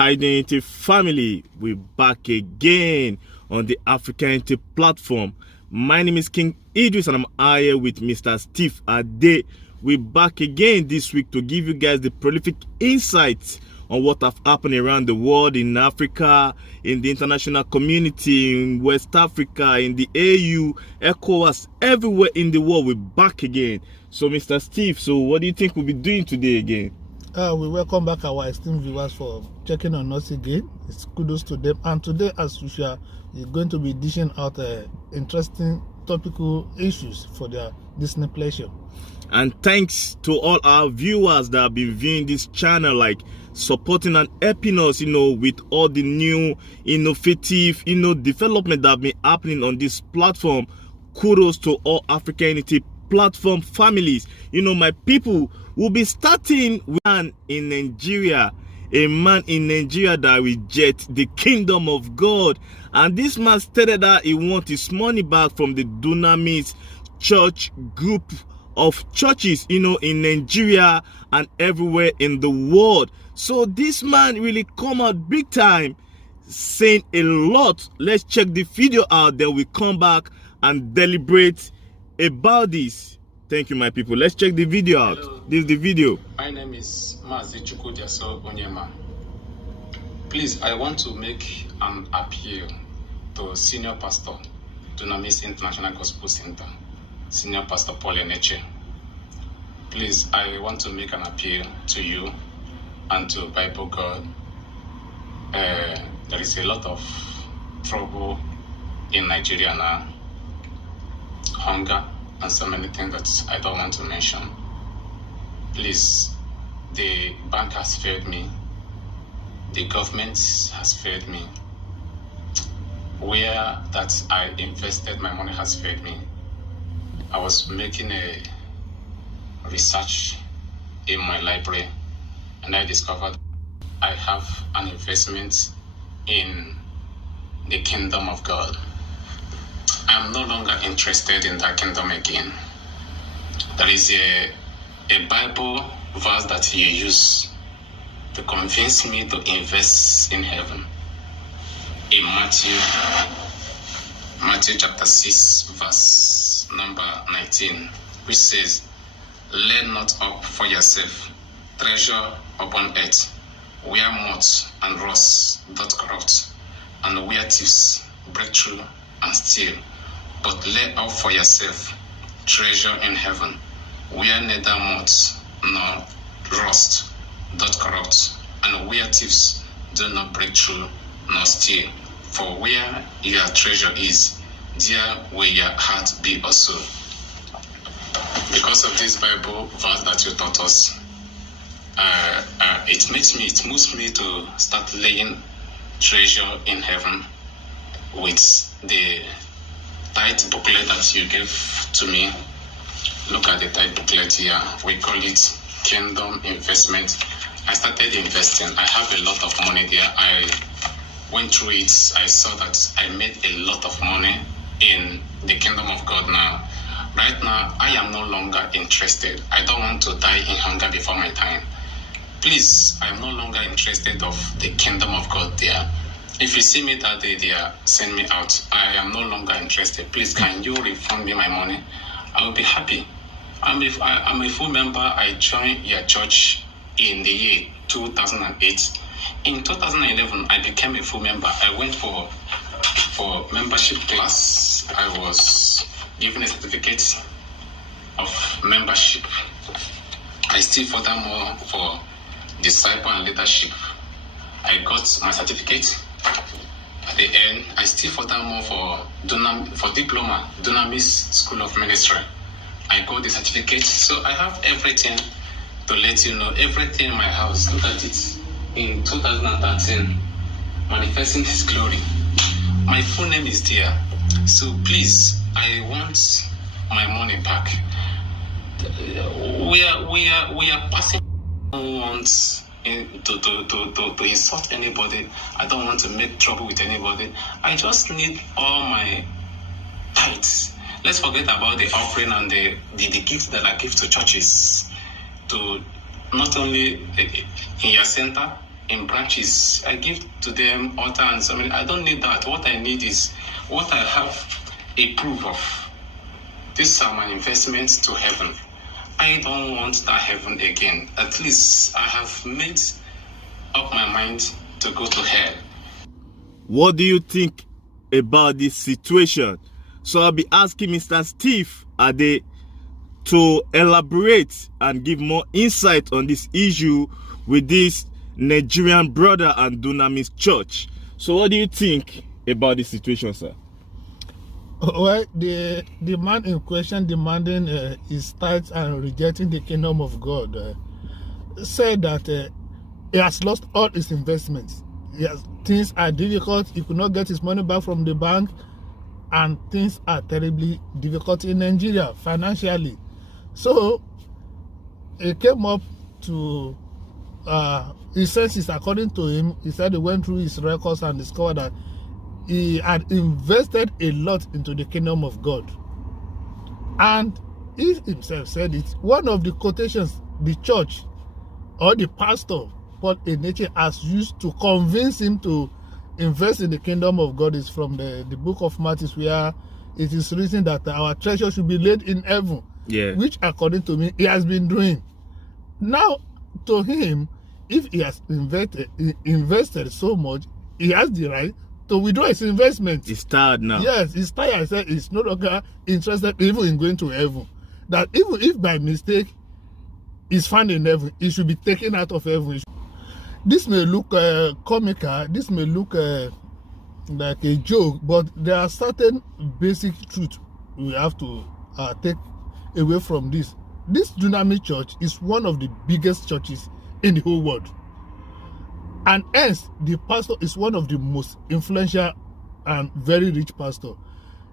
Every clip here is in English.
KingIdris family, we're back again on the AfricaUnity platform. My name is King Idris and I'm here with Mr. Steve Ade. We're back again this week to give you guys the prolific insights on what have happened around the world, in Africa, in the international community, in West Africa, in the AU, ECOWAS, everywhere in the world. We're back again. So Mr. Steve, so what do you think we'll be doing today again? We welcome back our esteemed viewers for checking on us again. It's kudos to them. And today, as usual, we're going to be dishing out interesting topical issues for their listening pleasure. And thanks to all our viewers that have been viewing this channel, like supporting and helping us, with all the new innovative, development that have been happening on this platform. Kudos to all AfricaUnity platform families. My people will be starting with a man in Nigeria that reject the kingdom of God. And this man stated that he wants his money back from the Dunamis church group of churches, in Nigeria and everywhere in the world. So this man really come out big time saying a lot. Let's check the video out, then we come back and deliberate about this. Thank you, my people. Let's check the video out. Hello. This is the video. My name is Mazi Chukwudiaso Onyema. Please, I want to make an appeal to Senior Pastor Dunamis International Gospel Center, Senior Pastor Polygamy. Please, I want to make an appeal to you and to Bible God. There is a lot of trouble in Nigeria now. Hunger and so many things that I don't want to mention. Please, the bank has failed me. The government has failed me. Where that I invested my money has failed me. I was making a research in my library and I discovered I have an investment in the kingdom of God. I'm no longer interested in that kingdom again. There is a Bible verse that you use to convince me to invest in heaven. In Matthew chapter 6, verse number 19, which says, "Lay not up for yourself treasure upon earth, where moth and rust doth corrupt, and where thieves break through and steal. But lay up for yourself treasure in heaven, where neither moth nor rust doth corrupt, and where thieves do not break through nor steal. For where your treasure is, there will your heart be also." Because of this Bible verse that you taught us, it moves me to start laying treasure in heaven with the tight booklet that you gave to me. Look at the tight booklet here. We call it Kingdom Investment. I started investing. I have a lot of money there. I went through it. I saw that I made a lot of money in the kingdom of God now. Right now, I am no longer interested. I don't want to die in hunger before my time. Please, I am no longer interested of the kingdom of God there. If you see me that day there, send me out. I am no longer interested. Please, can you refund me my money? I will be happy. I'm a full member. I joined your church in the year 2008. In 2011, I became a full member. I went for membership class. I was given a certificate of membership. I still furthermore for disciple and leadership. I got my certificate. At the end, I still furthermore for diploma, Dunamis School of Ministry. I got the certificate, so I have everything to let you know. Everything in my house. Look at it. In 2013, manifesting His glory. My full name is there. So please, I want my money back. We are passing. I don't want to insult anybody. I don't want to make trouble with anybody. I just need all my tithes. Let's forget about the offering and the gifts that I give to churches, to not only in your center, in branches. I give to them altar and so I don't need that. What I need is what I have a proof of. These are my investments to heaven. I don't want that heaven again. At least I have made up my mind to go to hell. What do you think about this situation? So I'll be asking Mr. Steve Ade to elaborate and give more insight on this issue with this Nigerian brother and Dunamis church. So what do you think about this situation, sir? Well, the man in question demanding his tithes and rejecting the kingdom of God said that he has lost all his investments. Yes, things are difficult. He could not get his money back from the bank, and things are terribly difficult in Nigeria financially. So he came up to his senses. According to him, he said he went through his records and discovered that he had invested a lot into the kingdom of God. And he himself said it. One of the quotations the church or the pastor, Paul Eneche, has used to convince him to invest in the kingdom of God is from the book of Matthew, where it is written that our treasure should be laid in heaven. Yeah. Which, according to me, he has been doing. Now, to him, if he has invested so much, he has the right to withdraw his investment. He's tired now. Yes, he's tired. I said he's no longer interested even in going to heaven. That even if by mistake he's found in heaven, he should be taken out of heaven. This may look comical, this may look like a joke, but there are certain basic truths we have to take away from this. This Dunamis church is one of the biggest churches in the whole world. And hence, the pastor is one of the most influential and very rich pastor.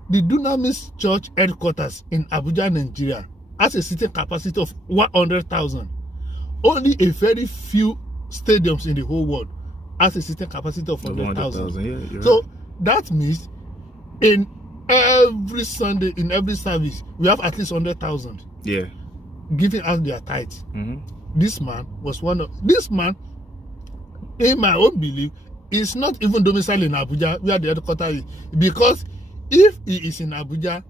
The Dunamis church headquarters in Abuja, Nigeria, has a seating capacity of 100,000. Only a very few stadiums in the whole world has a seating capacity of 100,000. Yeah, so that means in every Sunday, in every service, we have at least 100,000. Yeah. Giving us their tithes. Mm-hmm. This man was one of this man. In my own belief, is not even domiciled in Abuja, where the headquarters is. Because if he is in Abuja,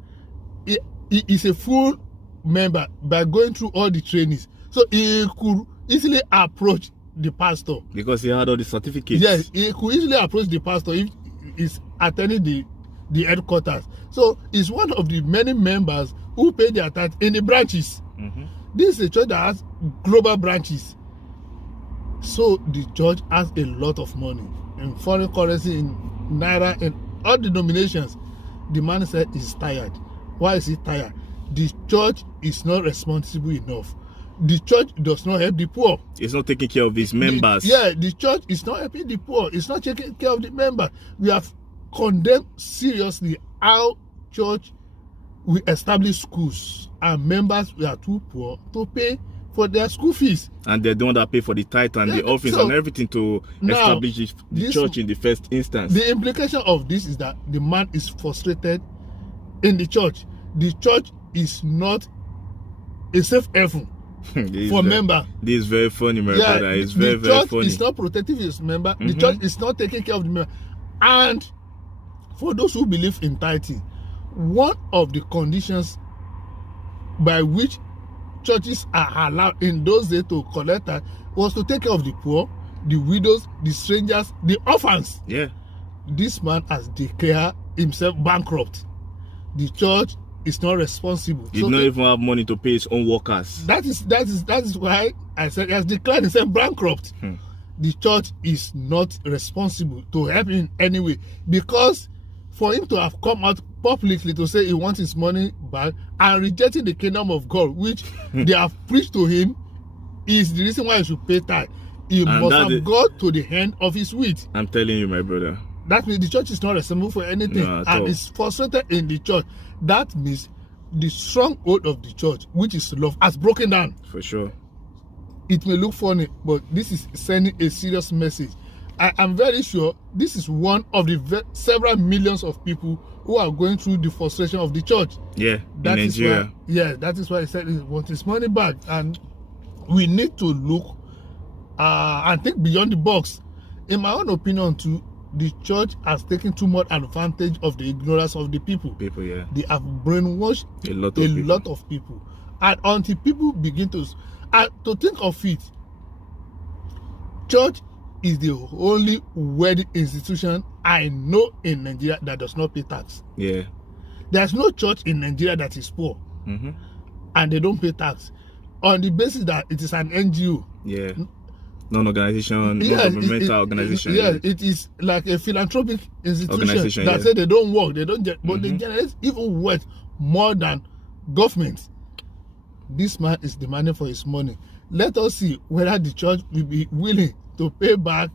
he is a full member by going through all the trainings. So he could easily approach the pastor. Because he had all the certificates. Yes, he could easily approach the pastor if he's attending the headquarters. So he's one of the many members who pay their tithe in the branches. Mm-hmm. This is a church that has global branches. So the church has a lot of money in foreign currency, in Naira, in all denominations. The man said he's tired. Why is he tired? The church is not responsible enough. The church does not help the poor. It's not taking care of its members. The church is not helping the poor. It's not taking care of the members. We have condemned seriously how church we establish schools and members we are too poor to pay for their school fees. And they're the one that pay for the tithe and the office and everything to establish the church in the first instance. The implication of this is that the man is frustrated in the church. The church is not a safe haven for members. This is very funny, my brother. It's very, very funny. The church is not protective of its member. The church is not taking care of the member. And for those who believe in tithing, one of the conditions by which churches are allowed in those days to collect that was to take care of the poor, the widows, the strangers, the orphans. Yeah. This man has declared himself bankrupt. The church is not responsible. He don't even have money to pay his own workers. That is why I said he has declared himself bankrupt. The church is not responsible to help him in any way, because for him to have come out publicly to say he wants his money back and rejecting the kingdom of God, which they have preached to him, is the reason why he should pay tithe. He must have got to the end of his wheat. I'm telling you, my brother. That means the church is not responsible for anything, and is frustrated in the church. That means the stronghold of the church, which is love, has broken down. For sure. It may look funny, but this is sending a serious message. I am very sure this is one of the several millions of people who are going through the frustration of the church. Yeah, in Nigeria. That is why he said he wants his money back. And we need to look and think beyond the box. In my own opinion too, the church has taken too much advantage of the ignorance of the people. Yeah. They have brainwashed a lot of people. And until people begin to think of it, church is the only wedding institution I know in Nigeria that does not pay tax. Yeah. There's no church in Nigeria that is poor and they don't pay tax on the basis that it is an NGO. Yeah. Non-organization, non-governmental organization. It is like a philanthropic institution that say they don't work, they don't get, but they generate even worth more than government. This man is demanding for his money. Let us see whether the church will be willing to pay back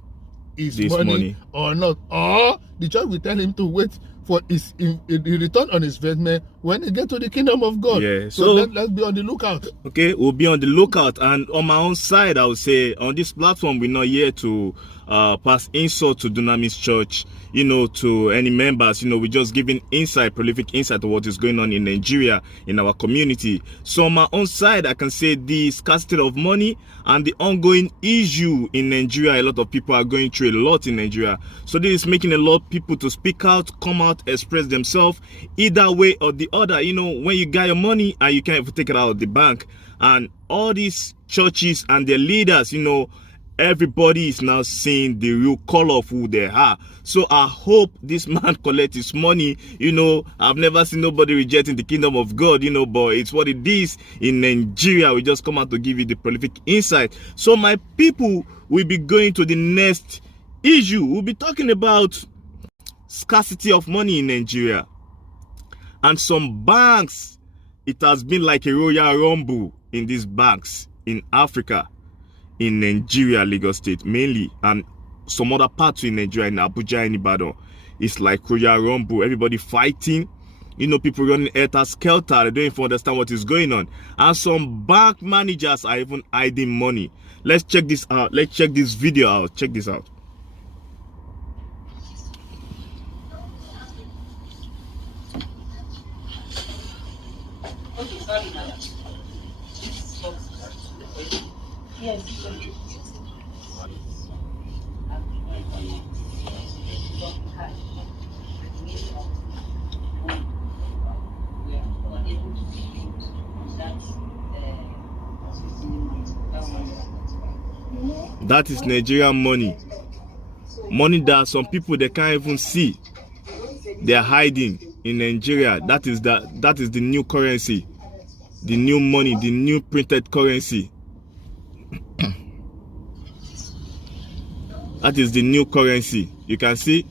his money or not, or the church will tell him to wait for his return on his investment when he get to the kingdom of God. Yeah. So let's be on the lookout. Okay, we'll be on the lookout. And on my own side, I would say on this platform, we're not here to pass insult to Dunamis Church, to any members. We're just giving prolific insight to what is going on in Nigeria, in our community. So on my own side, I can say the scarcity of money and the ongoing issue in Nigeria. A lot of people are going through a lot in Nigeria. So this is making a lot of people to speak out, come out, express themselves, either way or the other. When you got your money and you can't even take it out of the bank, and all these churches and their leaders, everybody is now seeing the real color of who they are. So I hope this man collects his money. I've never seen nobody rejecting the kingdom of God, but it's what it is in Nigeria. We just come out to give you the prolific insight. So my people will be going to the next issue. We'll be talking about scarcity of money in Nigeria. And some banks, it has been like a royal rumble in these banks in Africa, in Nigeria, Lagos State mainly, and some other parts in Nigeria, in Abuja and Ibadan. It's like royal rumble, everybody fighting, people running helter-skelter. They don't even understand what is going on. And some bank managers are even hiding money. Let's check this out. Let's check this video out. Check this out. Okay, sorry, madam. Yes. That is Nigerian money. Money that some people they can't even see. They are hiding in Nigeria. That is the new currency, the new money, the new printed currency. That is the new currency. You can see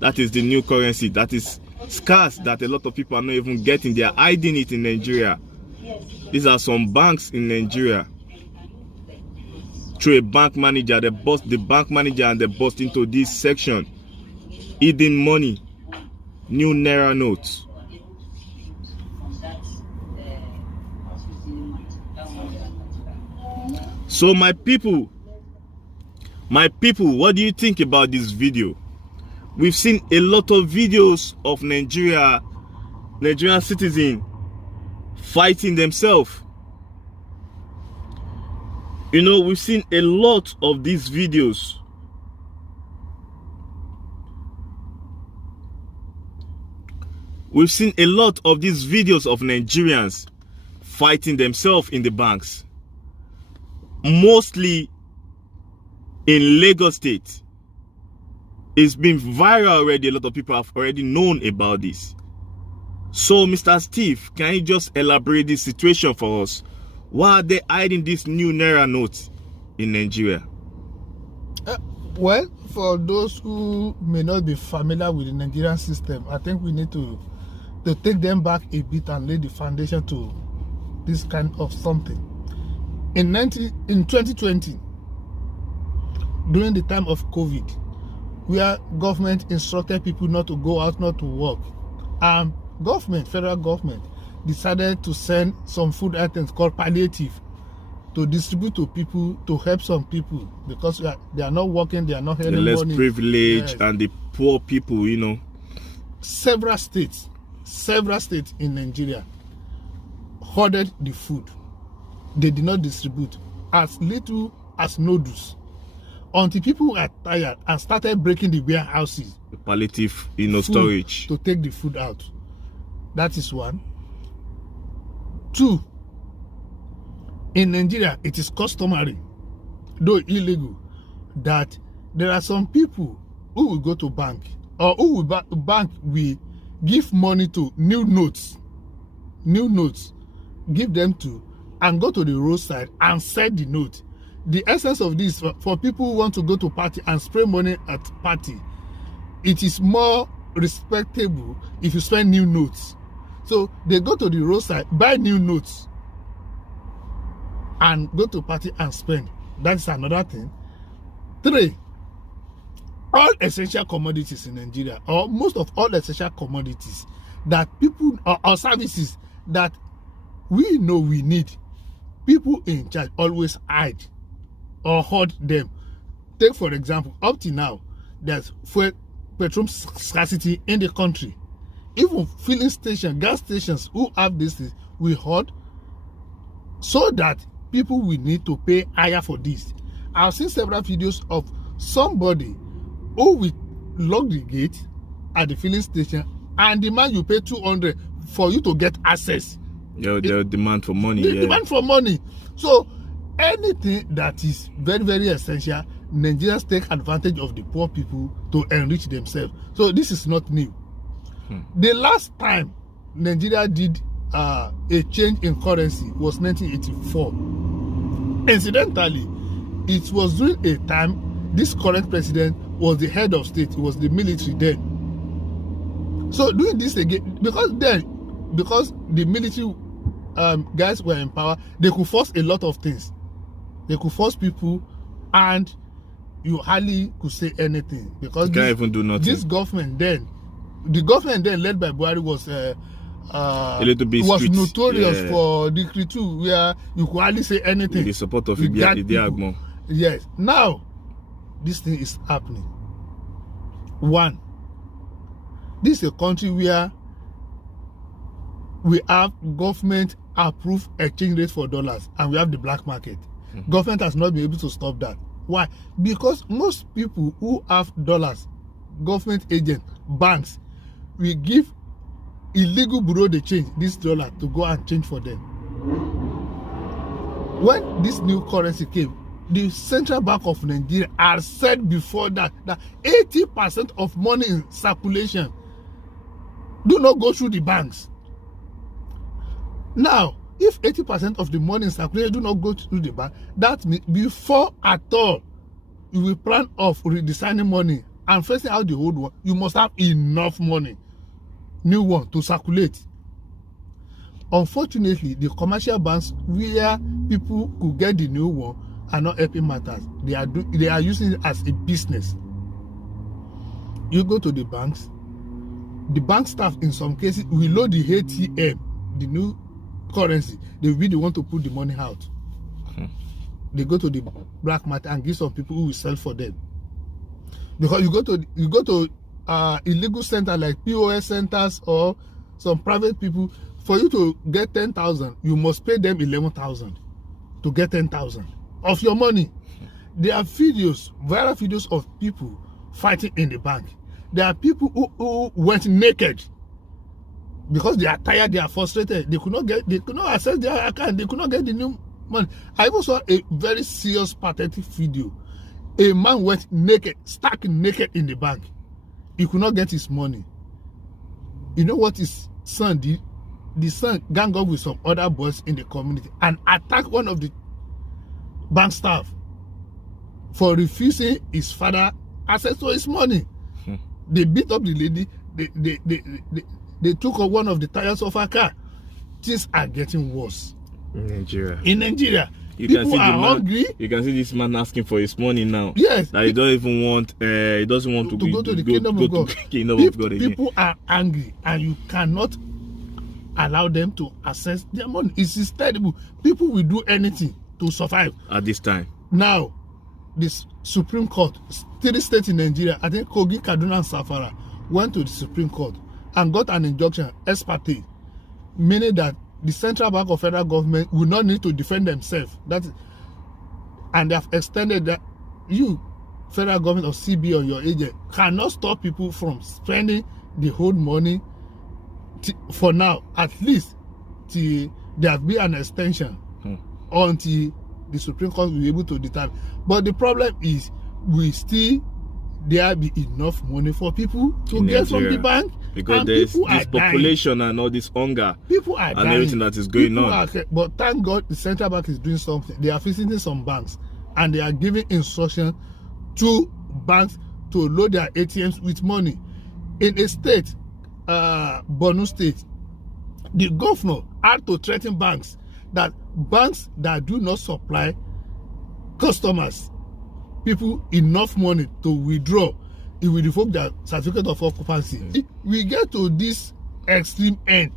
that is the new currency. That is scarce, that a lot of people are not even getting. They are hiding it in Nigeria. These are some banks in Nigeria. Through a bank manager, they bust the bank manager and they bust into this section. Hidden money. New Naira notes. So my people, what do you think about this video? We've seen a lot of videos of Nigerian citizens fighting themselves. We've seen a lot of these videos. We've seen a lot of these videos of Nigerians fighting themselves in the banks. Mostly in Lagos State. It's been viral already. A lot of people have already known about this. So, Mr. Steve, can you just elaborate this situation for us? Why are they hiding this new Naira notes in Nigeria? Well, for those who may not be familiar with the Nigerian system, I think we need to take them back a bit and lay the foundation to this kind of something. In 2020, during the time of COVID, where government instructed people not to go out, not to work, federal government, decided to send some food items called palliative to distribute to people, to help some people, because they are not working, they are not earning money. The less privileged and the poor people, Several states in Nigeria hoarded the food. They did not distribute. As little as noodles, until people are tired and started breaking the warehouses. The palliative, Food storage. to take the food out. That is one. Two, in Nigeria, it is customary, though illegal, that there are some people who will go to bank, or who will bank will give money to new notes, give them to, and go to the roadside and sell the note. The essence of this, for people who want to go to party and spray money at party, it is more respectable if you spend new notes. So they go to the roadside, buy new notes, and go to party and spend. That's another thing. Three, all essential commodities in Nigeria, or most of all essential commodities that people or services that we know we need, people in charge always hide or hoard them. Take for example, up to now, there's petrol scarcity in the country. Even filling stations, gas stations who have this, we hoard so that people will need to pay higher for this. I've seen several videos of somebody who will lock the gate at the filling station and demand you pay 200 for you to get access. They'll demand for money. Demand for money. So anything that is very, very essential, Nigerians take advantage of the poor people to enrich themselves. So this is not new. The last time Nigeria did a change in currency was 1984. Incidentally, it was during a time this current president was the head of state. He was the military then. So doing this again, because the military guys were in power, they could force a lot of things. They could force people, and you hardly could say anything because you can't even do nothing. This government then, the government then led by Buhari was a little bit notorious for Decree 2, where you could hardly say anything. With the support of Idi. Yes. Now, this thing is happening. One, this is a country where we have government approved exchange rate for dollars, and we have the black market. Government has not been able to stop that. Why? Because most people who have dollars, government agents, banks, will give illegal bureau de change this dollar to go and change for them. When this new currency came, the Central Bank of Nigeria had said before that 80% of money in circulation do not go through the banks. Now, if 80% of the money in circulation do not go through the bank, that means before at all you will plan of redesigning money and facing out the old one, you must have enough money, new one, to circulate. Unfortunately, the commercial banks where people could get the new one are not helping matters. They are using it as a business. You go to the banks, the bank staff in some cases will load the ATM, the new currency. They really want to put the money out. They go to the black market and give some people who will sell for them. Because you go to illegal centers like POS centers or some private people, for you to get 10,000, you must pay them 11,000 to get 10,000 of your money. There are viral videos of people fighting in the bank. There are people who went naked because they are tired, they are frustrated. They could not access their account. They could not get the new money. I even saw a very serious, pathetic video. A man went naked, stuck naked in the bank. He could not get his money. You know what his son did? The son gang up with some other boys in the community and attacked one of the bank staff for refusing his father access to his money. They beat up the lady. They took up one of the tires of her car. Things are getting worse in Nigeria. People are hungry. You can see this man asking for his money now. Yes. That he doesn't want to go to the kingdom of God again. People are angry, and you cannot allow them to access their money. It's terrible. People will do anything to survive at this time. Now, this Supreme Court, 3 states in Nigeria, I think Kogi, Kaduna, and Safara, went to the Supreme Court and got an injunction, ex parte, meaning that the Central Bank of Federal Government will not need to defend themselves. And they have extended that. federal government or CB or your agent cannot stop people from spending the whole money for now, at least till there have been an extension until the Supreme Court will be able to determine. But the problem is, will still there be enough money for people to in get Nigeria, from the bank? because and there's people this population and all this hunger people are and dying. everything that is going People on. but thank God the central bank is doing something. They are visiting some banks and they are giving instructions to banks to load their ATMs with money. In a state, Borno State, the governor had to threaten banks that do not supply customers, people, enough money to withdraw, it will revoke their certificate of occupancy. If we get to this extreme end,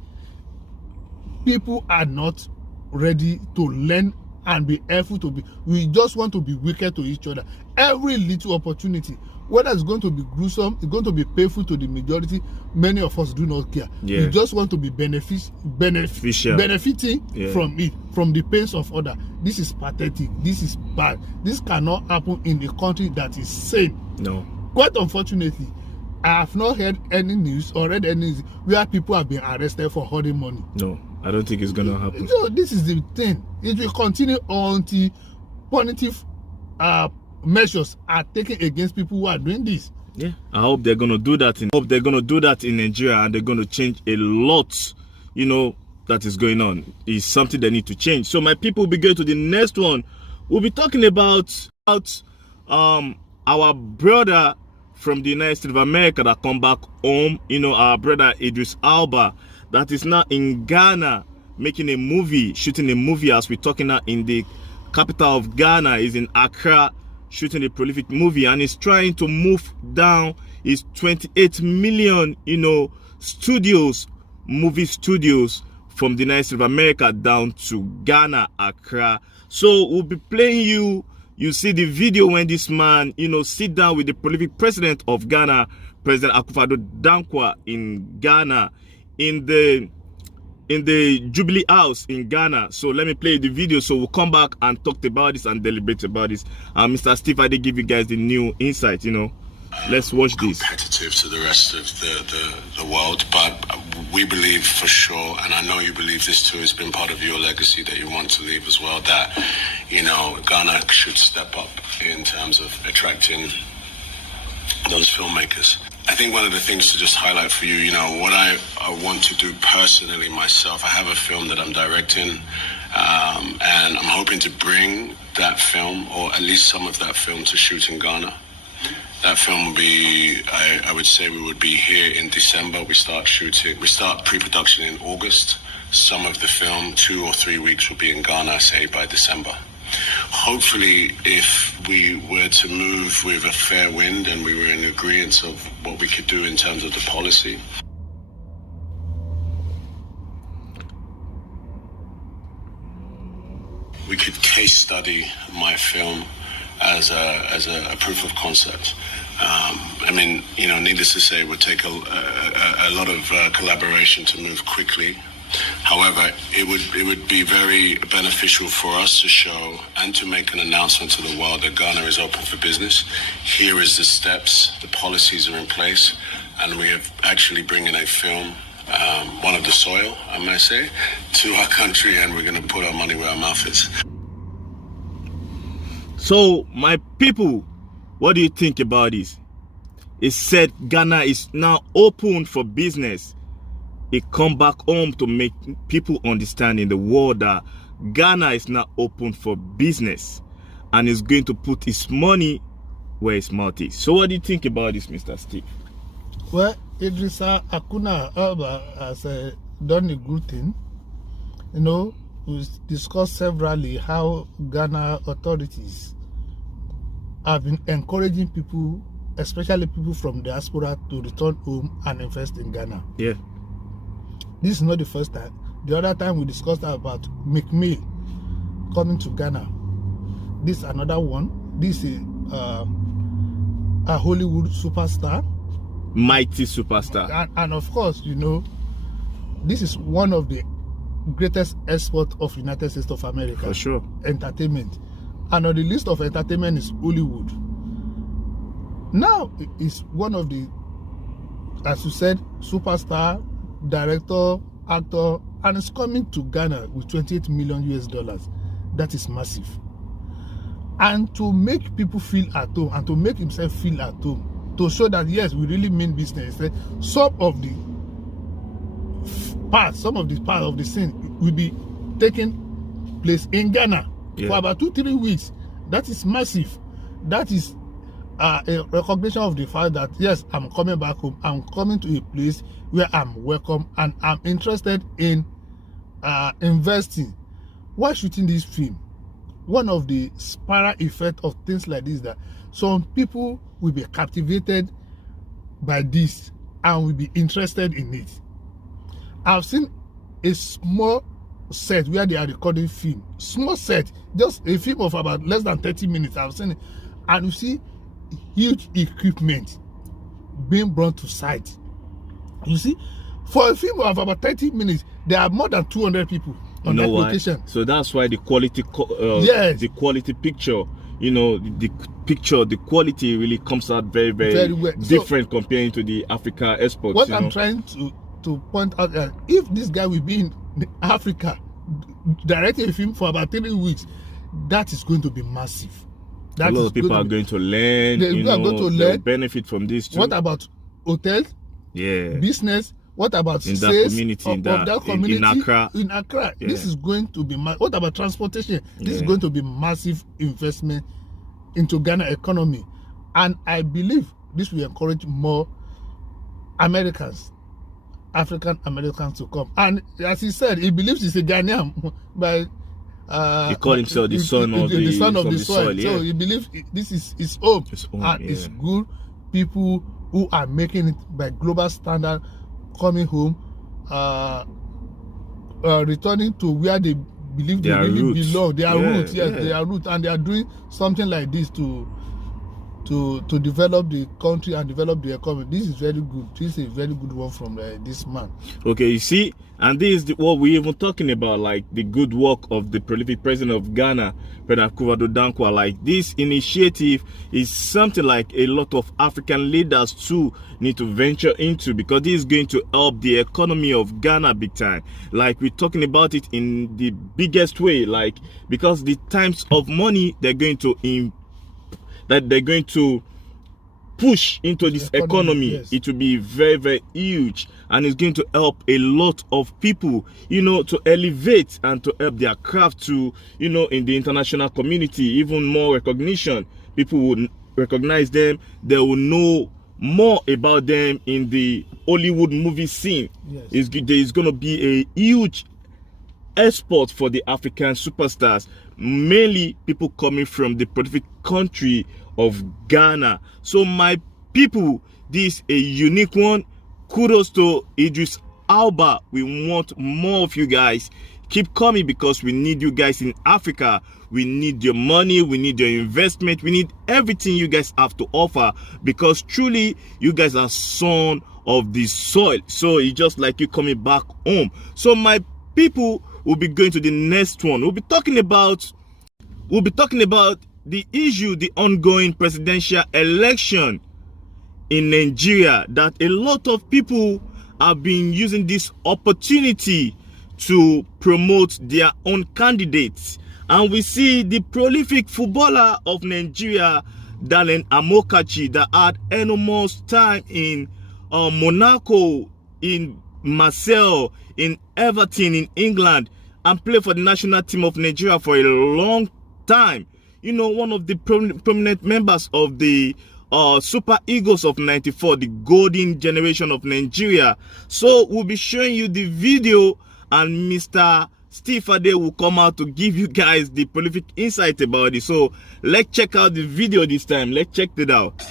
people are not ready to learn and be helpful to be. We just want to be wicked to each other. Every little opportunity, whether it's going to be gruesome, it's going to be painful to the majority, many of us do not care. Yeah. We just want to be benefiting from it, from the pains of others. This is pathetic. This is bad. This cannot happen in a country that is sane. No. Quite unfortunately, I have not heard any news or read any news where people have been arrested for hoarding money. No, I don't think it's going to happen. So this is the thing. It will continue until punitive measures are taken against people who are doing this. Yeah, I hope they're going to do that. In Nigeria, and they're going to change a lot. That is going on. It's something they need to change. So my people will be going to the next one. We'll be talking about our brother from the United States of America that come back home. Our brother Idris Elba, that is now in Ghana making a movie, shooting a movie as we're talking now in the capital of Ghana. Is in Accra shooting a prolific movie, and is trying to move down his 28 million movie studios from the United States of America down to Ghana, Accra. So we'll be playing you see the video when this man sit down with the prolific president of Ghana, President Akufo-Addo in Ghana, in the Jubilee House in Ghana. So let me play the video, so we'll come back and talk about this and deliberate about this. Mr. Steve, I did give you guys the new insight. Let's watch this. Competitive to the rest of the world, but we believe for sure, and I know you believe this too, it's been part of your legacy that you want to leave as well, that Ghana should step up in terms of attracting those filmmakers. I think one of the things to just highlight for you, what I want to do personally myself, I have a film that I'm directing, and I'm hoping to bring that film, or at least some of that film, to shoot in Ghana. That film will be, I would say we would be here in December. We start pre-production in August. Some of the film, 2 or 3 weeks, will be in Ghana, say by December. Hopefully, if we were to move with a fair wind and we were in agreement of what we could do in terms of the policy. We could case study my film as a proof of concept. Needless to say, it would take a lot of collaboration to move quickly. However, it would be very beneficial for us to show and to make an announcement to the world that Ghana is open for business. Here is the steps, the policies are in place, and we have actually bringing a film, one of the soil, I might say, to our country, and we're going to put our money where our mouth is. So, my people, what do you think about this? It said Ghana is now open for business. It come back home to make people understand in the world that Ghana is now open for business and is going to put its money where its mouth is. So what do you think about this, Mr. Steve? Well, Idris Elba has done a good thing. We discussed severally how Ghana authorities have been encouraging people, especially people from diaspora, to return home and invest in Ghana. Yeah. This is not the first time. The other time we discussed about McMill coming to Ghana. This is another one. This is a Hollywood superstar. Mighty superstar. And of course, this is one of the greatest exports of United States of America. For sure. Entertainment. And on the list of entertainment is Hollywood. Now is one of the, as you said, superstar, director, actor, and is coming to Ghana with 28 million US dollars. That is massive. And to make people feel at home and to make himself feel at home, to show that yes, we really mean business. Some of the parts of the scene will be taking place in Ghana for about 2-3 weeks. That is massive. That is a recognition of the fact that yes, I'm coming back home. I'm coming to a place where I'm welcome and I'm interested in investing. Why shooting this film? One of the spiral effect of things like this, that some people will be captivated by this and will be interested in it. I've seen a small set where they are recording film, small set, just a film of about less than 30 minutes. I've seen it, and you see huge equipment being brought to site. You see, for a film of about 30 minutes, there are more than 200 people on that location. So that's why the quality, yes, the quality picture, the picture, the quality really comes out very, very well. Different so, comparing to the Africa exports. What I'm trying to point out that if this guy will be in Africa directing a film for about 3 weeks, that is going to be massive. A lot of people are going to learn. They are going to learn, benefit from this too. What about hotels? Yeah. Business. What about in sales that community? of that community in Accra. In Accra, this is going to be. What about transportation? This is going to be massive investment into Ghana economy, and I believe this will encourage more Americans, African Americans to come. And as he said, he believes he's a Ghanaian by. He called himself the son of the soil. Yeah. So he believes this is his home, and it's good people who are making it by global standard, coming home, returning to where they believe they really roots. Belong. Their roots, yes, their roots, and they are doing something like this to develop the country and develop the economy. This is very good. This is a very good one from this man. Okay, you see, and this is what we're even talking about, like the good work of the prolific president of Ghana, President Akufo-Addo Dankwa. Like this initiative is something like a lot of African leaders too need to venture into, because this is going to help the economy of Ghana big time. Like we're talking about it in the biggest way, like because the types of money they're going to push into this economy, yes. It will be very, very huge, and it's going to help a lot of people, to elevate and to help their craft to, in the international community, even more recognition. People will recognize them. They will know more about them in the Hollywood movie scene. Yes. There is going to be a huge export for the African superstars, mainly people coming from the prolific country of Ghana. So my people, this is a unique one. Kudos to Idris Elba. We want more of you guys. Keep coming, because we need you guys in Africa. We need your money, we need your investment, we need everything you guys have to offer, because truly you guys are son of the soil. So it's just like you coming back home. So my people, will be going to the next one. We'll be talking about the issue, the ongoing presidential election in Nigeria, that a lot of people have been using this opportunity to promote their own candidates. And we see the prolific footballer of Nigeria, Dalen Amokachi, that had enormous time in Monaco, in Marseille, in Everton, in England, and played for the national team of Nigeria for a long time. One of the prominent members of the Super Eagles of '94, the golden generation of Nigeria. So we'll be showing you the video, and Mr. Steve Ade will come out to give you guys the prolific insight about it. So let's check out the video this time. Let's check it out.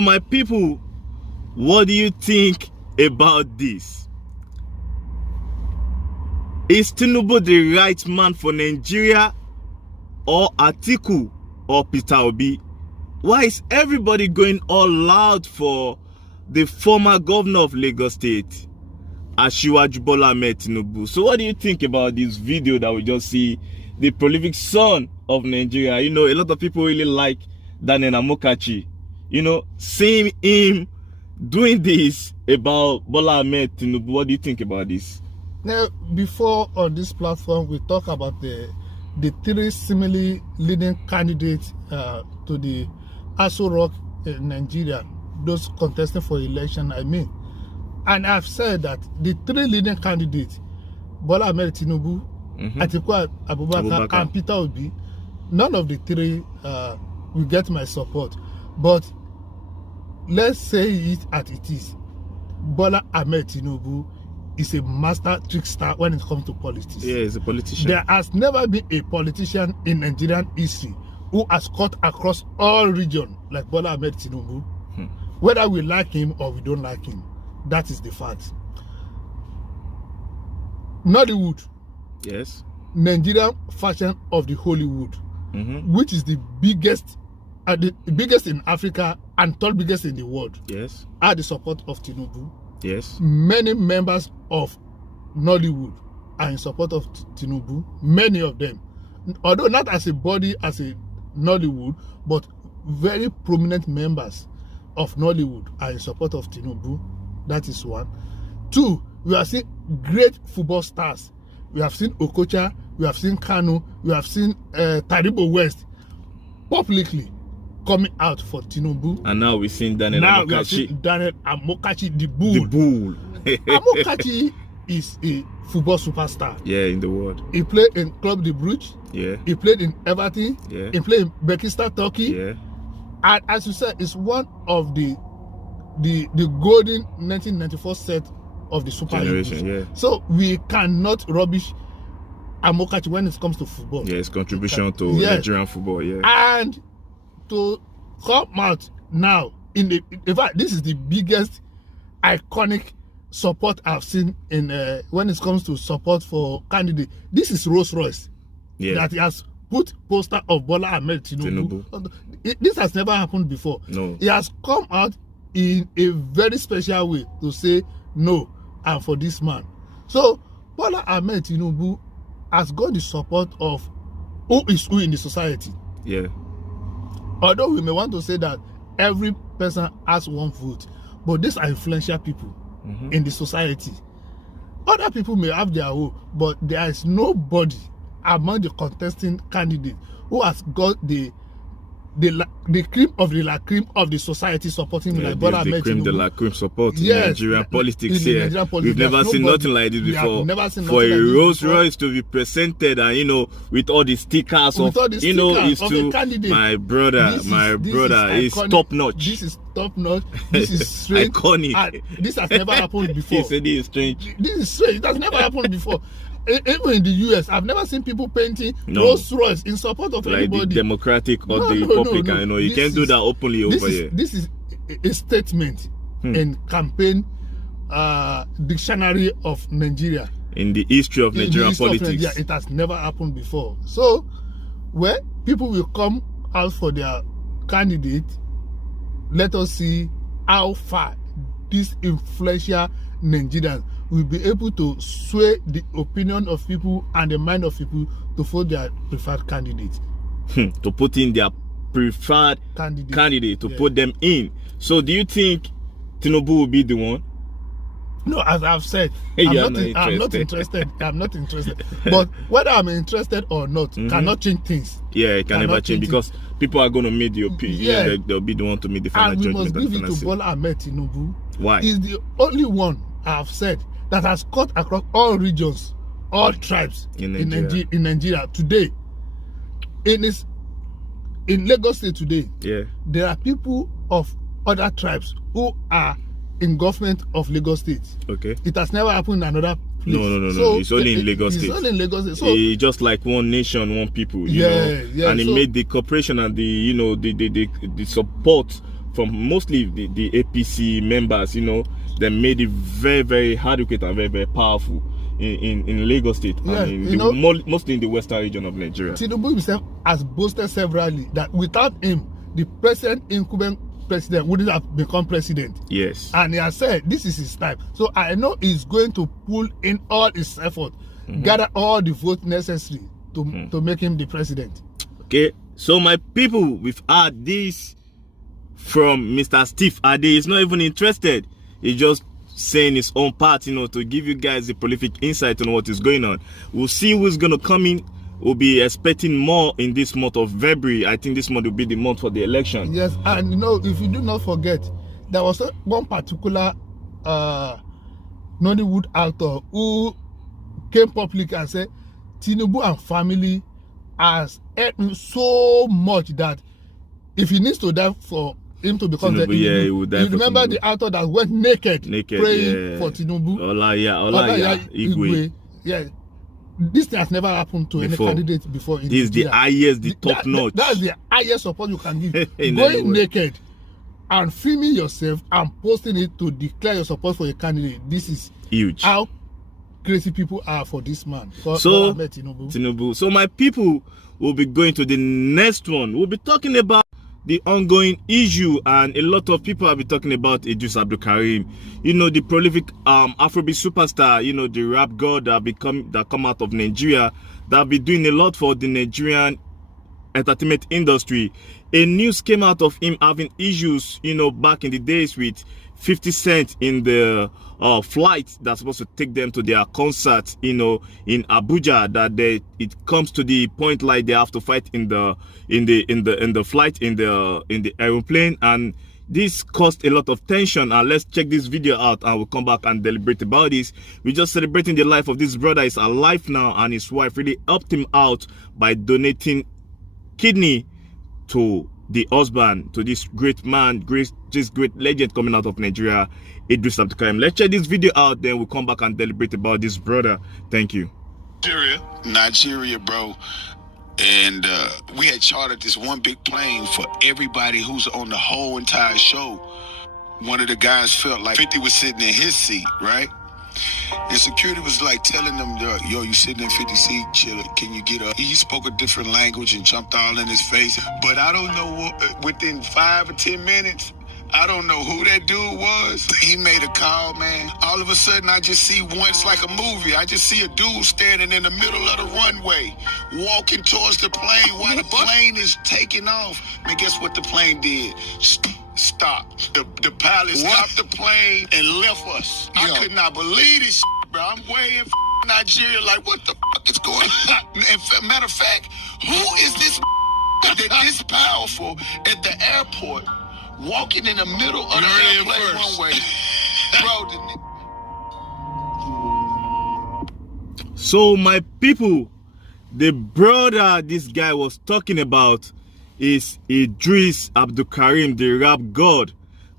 My people, what do you think about this? Is Tinubu the right man for Nigeria, or Atiku, or Peter Obi? Why is everybody going all out for the former governor of Lagos State, Asiwaju Bola Ahmed Tinubu? So what do you think about this video that we just see? The prolific son of Nigeria. You know, a lot of people really like Daniel Amokachi. You know, seeing him doing this about Bola Ahmed Tinubu. What do you think about this? Now, before on this platform, we talk about the three seemingly leading candidates to the Aso Rock in Nigeria, those contesting for election, I mean. And I've said that the three leading candidates, Bola Ahmed Tinubu, Atiku Abubakar, and Peter Obi, none of the three will get my support. But let's say it as it is. Bola Ahmed Tinubu is a master trickster when it comes to politics. Yeah, he's a politician. There has never been a politician in Nigerian history who has cut across all regions like Bola Ahmed Tinubu. Whether we like him or we don't like him, that is the fact. Nollywood. Yes. Nigerian version of the Hollywood, which is the biggest in Africa and third biggest in the world. Yes. Are the support of Tinubu. Yes. Many members of Nollywood are in support of Tinubu. Many of them, although not as a body, as a Nollywood, but very prominent members of Nollywood are in support of Tinubu. That is one. Two, we have seen great football stars. We have seen Okocha, we have seen Kanu, we have seen Taribo West publicly coming out for Tinubu. And now we've seen Daniel Now Amokachi. we have seen Daniel Amokachi, the bull. The bull. Amokachi is a football superstar. Yeah, in the world. He played in Club de Brugge. Yeah. He played in Everton. Yeah. He played in Bekistan, Turkey. Yeah. And as you said, it's one of the golden 1994 set of the Super Generation, Eagles. yeah. So we cannot rubbish Amokachi when it comes to football. Yeah, his contribution to Yes. Nigerian football, yeah. And to come out now in fact, this is the biggest iconic support I've seen in when it comes to support for candidate. This is Rolls Royce. Yeah. That he has put poster of Bola Ahmed Tinubu. This has never happened before. No. He has come out in a very special way to say no, and for this man. So Bola Ahmed Tinubu has got the support of who is who in the society. Yeah. Although we may want to say that every person has one vote, but these are influential people in the society. Other people may have their own, but there is nobody among the contesting candidates who has got the cream of the la cream of the society supporting me, like Bola Ahmed the cream Tinubu. de la cream support in Yes, Nigerian politics in the here. Nigerian politics, We've never there's seen nobody. nothing like this We have before. never seen For nothing a like this Rolls before. Royce to be presented and, you know, with all the stickers With all the of, you know, stickers it's of to the candidate. my brother, This is iconic. top notch. This is top notch. This is strange. Iconic. And this has never happened before. He said he is strange. This is strange. It has never happened before. Even in the US, I've never seen people painting No. Rolls Royce in support of Like anybody. the Democratic or No, the no, no, Republican, no. you know, you This can't do is- that openly over here. This is a statement in campaign dictionary of Nigeria. In the history of In the Nigerian history of politics. Nigeria, it has never happened before. So, where people will come out for their candidate, let us see how far these influential Nigerians will be able to sway the opinion of people and the mind of people to vote their preferred candidate. To put in their preferred candidate to Yeah. put them in. So do you think Tinubu will be the one? No, as I've said, Hey, I'm you're not interested. I'm not interested. Hmm. But whether I'm interested or not cannot change things. Yeah, it can Cannot never change change because people are going to make the opinion. Yeah. Yeah, they'll be the one to make the final And we judgment. must and give the it final to say. Bola Ahmed Tinubu. Why? He's the only one I've said that has cut across all regions, all tribes In in Nigeria. Nigeria today. In Lagos State today, Yeah. there are people of other tribes who are in government of Lagos State. Okay. It has never happened in another place. No. It's only in Lagos State. It's only in Lagos State. So He just like one nation, one people, you Yeah, know. yeah, And he so- made the cooperation and the, you know, the support from mostly the APC members, you know, they made it very, very adequate and very, very powerful in Lagos State, Yeah, and you know, mostly in the western region of Nigeria. Tinubu himself has boasted severally that without him, the present incumbent president wouldn't have become president. Yes. And he has said this is his time. So I know he's going to pull in all his effort, gather all the votes necessary to make him the president. Okay, so my people, we've had this from Mr. Steve Ade. He's not even interested. He's just saying his own part, you know, to give you guys the prolific insight on what is going on. We'll see who's going to come in. We'll be expecting more in this month of February. I think this month will be the month for the election. Yes, and you know, if you do not forget, there was one particular Nollywood actor who came public and said Tinubu and family has helped him so much that if he needs to die for him to become Tinubu, the he would die. You remember Tinubu. the actor that went naked praying for Tinubu? Olaya Igwe. Yeah, this thing has never happened to any candidate before. This is the highest, the top notch. That's the highest support you can give. In Going naked and filming yourself and posting it to declare your support for a candidate. This is huge. How crazy people are for this man. So Tinubu. So my people will be going to the next one. We'll be talking about the ongoing issue, and a lot of people have been talking about Idris Abdulkarim, you know, the prolific Afrobeat superstar, you know, the rap god that come out of Nigeria, that be doing a lot for the Nigerian entertainment industry. A news came out of him having issues, you know, back in the days with 50 Cent in the flight that's supposed to take them to their concert, you know, in Abuja, that it comes to the point like they have to fight in the flight, in the aeroplane, and this caused a lot of tension. And let's check this video out and we'll come back and deliberate about this. We're just celebrating the life of this brother. He's alive now, and his wife really helped him out by donating kidney to the husband, to this great man, this great legend coming out of Nigeria, Idris Abdulkarim. Let's check this video out, then we'll come back and deliberate about this brother. Thank you. Nigeria, bro. And we had chartered this one big plane for everybody who's on the whole entire show. One of the guys felt like 50 was sitting in his seat, right? And security was like telling them, yo, you sitting in 50 seat, chill, can you get up? He spoke a different language and jumped all in his face. But I don't know, within 5 or 10 minutes, I don't know who that dude was. He made a call, man. All of a sudden, I just see it's like a movie. I just see a dude standing in the middle of the runway, walking towards the plane while the plane is taking off. And guess what the plane did? Stop. The pilot stopped the plane and left us. I could not believe this, bro. I'm way in Nigeria, like, what the fuck is going on? And matter of fact, who is this that this powerful at the airport, walking in the middle of the airplane runway? Bro, So my people, the brother this guy was talking about is Idris Abdulkarim, the rap god,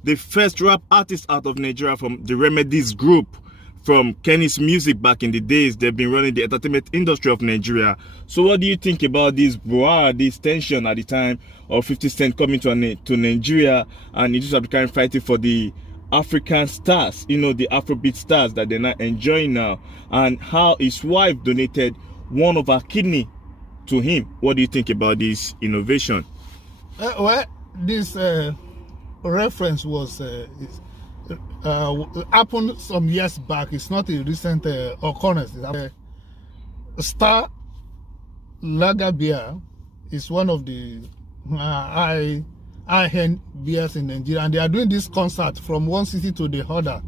the first rap artist out of Nigeria from the Remedies group, from Kenny's Music back in the days. They've been running the entertainment industry of Nigeria. So what do you think about this this tension at the time of 50 Cent coming to Nigeria and Idris Abdulkarim fighting for the African stars, you know, the Afrobeat stars that they're not enjoying now, and how his wife donated one of her kidney to him? What do you think about this innovation? Well, this reference was happened some years back. It's not a recent occurrence. Star Lager beer is one of the high-end beers in Nigeria, and they are doing this concert from one city to the other.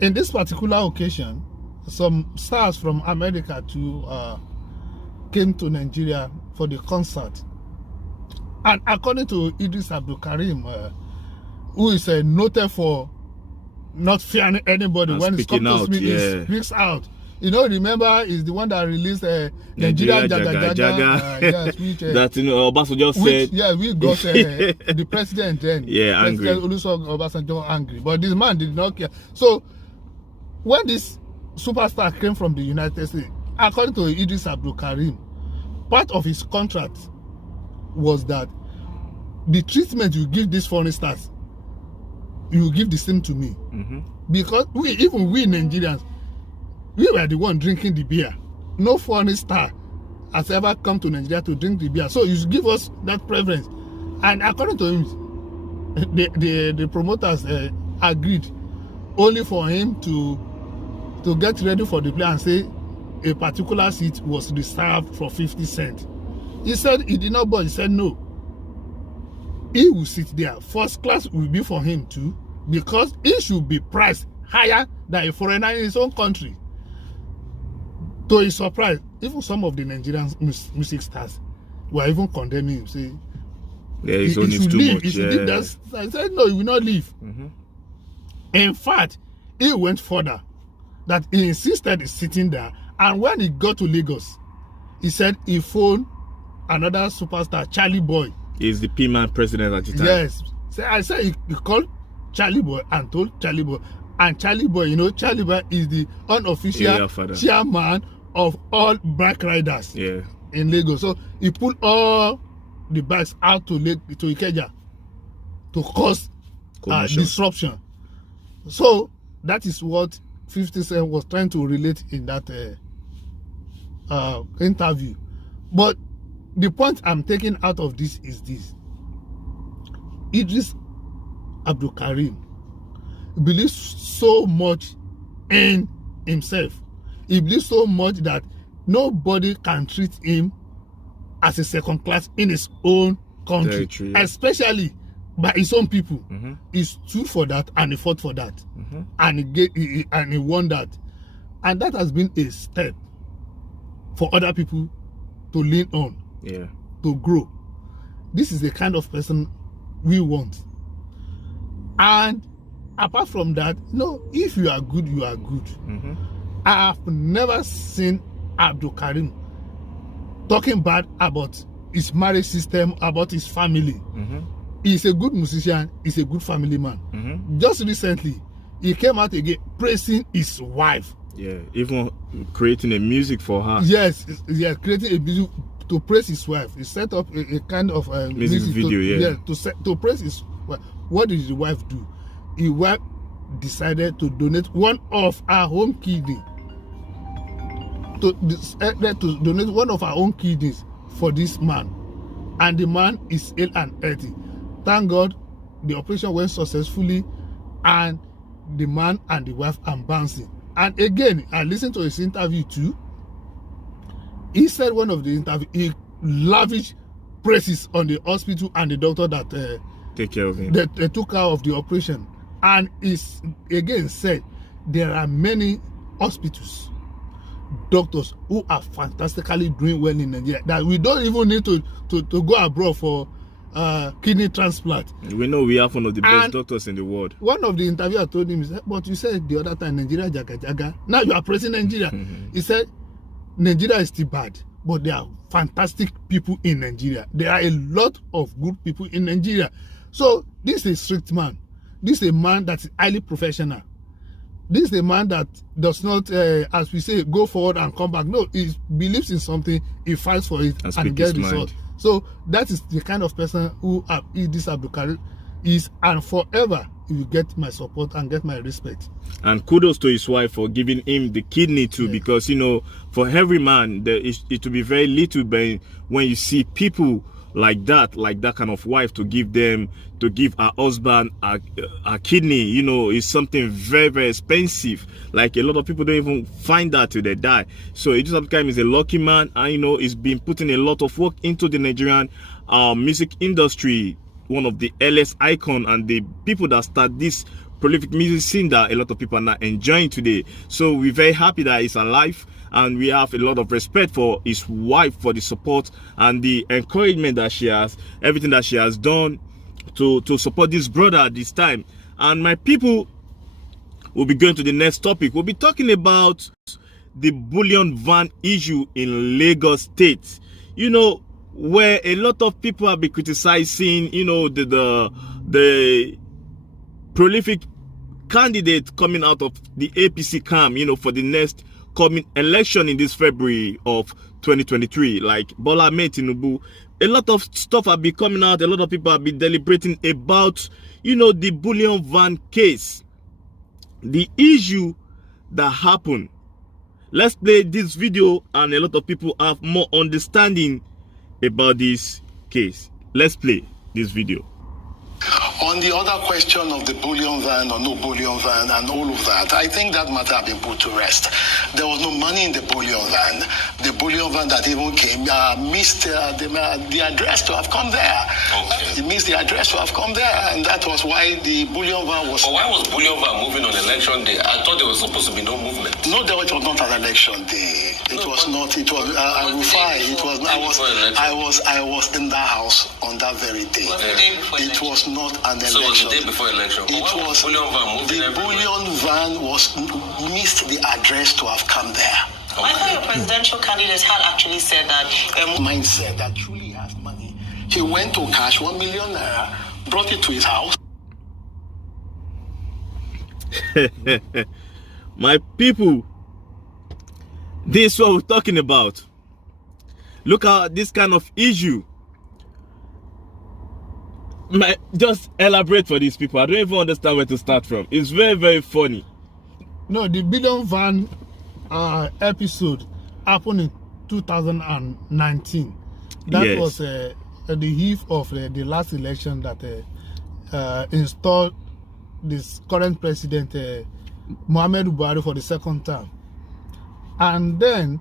In this particular occasion, some stars from America came to Nigeria for the concert. And according to Idris Abdulkarim, who is noted for not fearing anybody, when it comes to speak, he speaks out. You know, remember, is the one that released Nigeria Jaga, which that, you know, Obasanjo said. Yeah, we got the president then. Yeah, angry. President Obasanjo angry. But this man did not care. So, when this superstar came from the United States, according to Idris Abdulkarim, part of his contract was that the treatment you give these foreign stars, you give the same to me. Because we Nigerians, we were the one drinking the beer. No foreign star has ever come to Nigeria to drink the beer. So you should give us that preference. And according to him, the promoters agreed only for him to get ready for the play and say a particular seat was reserved for 50 cents. He said he did not budge. He said no. He will sit there. First class will be for him too, because he should be priced higher than a foreigner in his own country. To his surprise, even some of the Nigerian music stars were even condemning him, saying, yeah, he should leave. He should leave that. I said, no, he will not leave. In fact, he went further, that he insisted he's sitting there, and when he got to Lagos, he said he phoned another superstar, Charlie Boy. He's the P-Man president at the time. Yes. So I said he called Charlie Boy and told Charlie Boy. And Charlie Boy, you know, Charlie Boy is the unofficial chairman of all bike riders in Lagos. So he put all the bikes out to Ikeja to cause disruption. So that is what 50 Cent was trying to relate in that interview. But the point I'm taking out of this is this. Idris Abdul Karim believes so much in himself. He believes so much that nobody can treat him as a second class in his own country, true, especially by his own people. He stood for that and he fought for that, and he won that, and that has been a step for other people to lean on, to grow. This is the kind of person we want. And apart from that, no, if you are good, you are good. I have never seen Abdul Karim talking bad about his marriage system, about his family. He's a good musician, he's a good family man. Just recently, he came out again praising his wife. Yeah, even creating a music for her. Yes, creating a music to praise his wife. He set up a kind of music video, to praise his wife. What did the wife do? His wife decided to donate one of her own kidney. To donate one of her own kidneys for this man. And the man is ill and healthy. Thank God the operation went successfully, and the man and the wife are bouncing. And again, I listened to his interview too. He said one of the interview, he lavished praises on the hospital and the doctor that take care of him. That took care of the operation. And he again said there are many hospitals, doctors who are fantastically doing well in Nigeria, that we don't even need to go abroad for kidney transplant. We know we have one of the best doctors in the world. One of the interviewers told him, he said, but you said the other time Nigeria jaga jaga. Now you are praising Nigeria. He said Nigeria is still bad, but there are fantastic people in Nigeria. There are a lot of good people in Nigeria. So this is a strict man. This is a man that's highly professional. This is a man that does not, as we say, go forward and come back. No, he believes in something, he fights for it, and gets results. So that is the kind of person who Idris Abdul Karim is, and forever he will get my support and get my respect. And kudos to his wife for giving him the kidney too, because, you know, for every man, it will be very little when you see people like that kind of wife to give her husband a kidney. You know, is something very, very expensive. Like, a lot of people don't even find that till they die. So Idris Abdul Karim is a lucky man, and, you know, he's been putting a lot of work into the Nigerian music industry, one of the earliest icon and the people that start this prolific music scene that a lot of people are not enjoying today. So we're very happy that he's alive, and we have a lot of respect for his wife, for the support and the encouragement that she has, everything that she has done to support this brother at this time. And my people, will be going to the next topic. We'll be talking about the Bullion van issue in Lagos State, you know, where a lot of people have been criticizing, you know, the prolific candidate coming out of the APC camp, you know, for the next coming election in this February of 2023, like Bola Ahmed Tinubu, a lot of stuff have been coming out. A lot of people have been deliberating about, you know, the Bullion van case, the issue that happened. Let's play this video, and a lot of people have more understanding about this case. Let's play this video. On the other question of the bullion van or no bullion van and all of that, I think that matter have been put to rest. There was no money in the bullion van. The bullion van that even came missed the address to have come there. Okay. It missed the address to have come there, and that was why the bullion van was... But why was bullion van moving on election day? I thought there was supposed to be no movement. No, it was not an election day. It was not. It was. I will find. It was. I was in the house on that very day. It was not an election. So it was the day before election. It was. Bullion van moving The bullion van was missed the address to have come there. Okay. I thought your presidential candidate had actually said that. Mindset that truly has money. He went to cash 1 million naira, brought it to his house. My people, this is what we're talking about. Look at this kind of issue. Just elaborate for these people. I don't even understand where to start from. It's very, very funny. No, the Bullion van episode happened in 2019. That Yes. was the eve of the last election that installed this current president, Muhammadu Buhari, for the second term. And then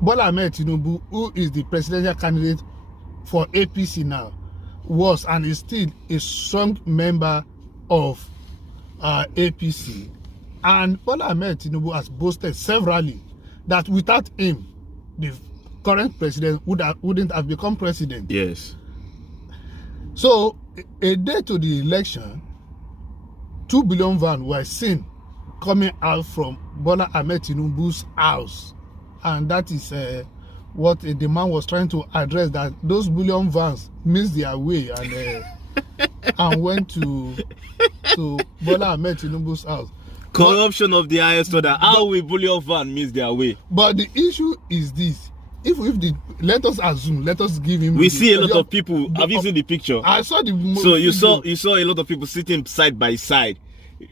Bola Ahmed Tinubu, who is the presidential candidate for APC now, was and is still a strong member of APC. And Bola Ahmed Tinubu has boasted severally that without him, the current president wouldn't have become president. Yes. So, a day to the election, 2 billion van were seen coming out from Bola Ahmed Tinubu's house. And that is what the man was trying to address, that those bullion vans missed their way and went to Bola Ahmed Tinubu's house. Corruption of the highest order. How will bullion van miss their way? But the issue is this. Let us assume, let us give him... We see a lot of people. Have you seen the picture? I saw the... So you saw a lot of people sitting side by side,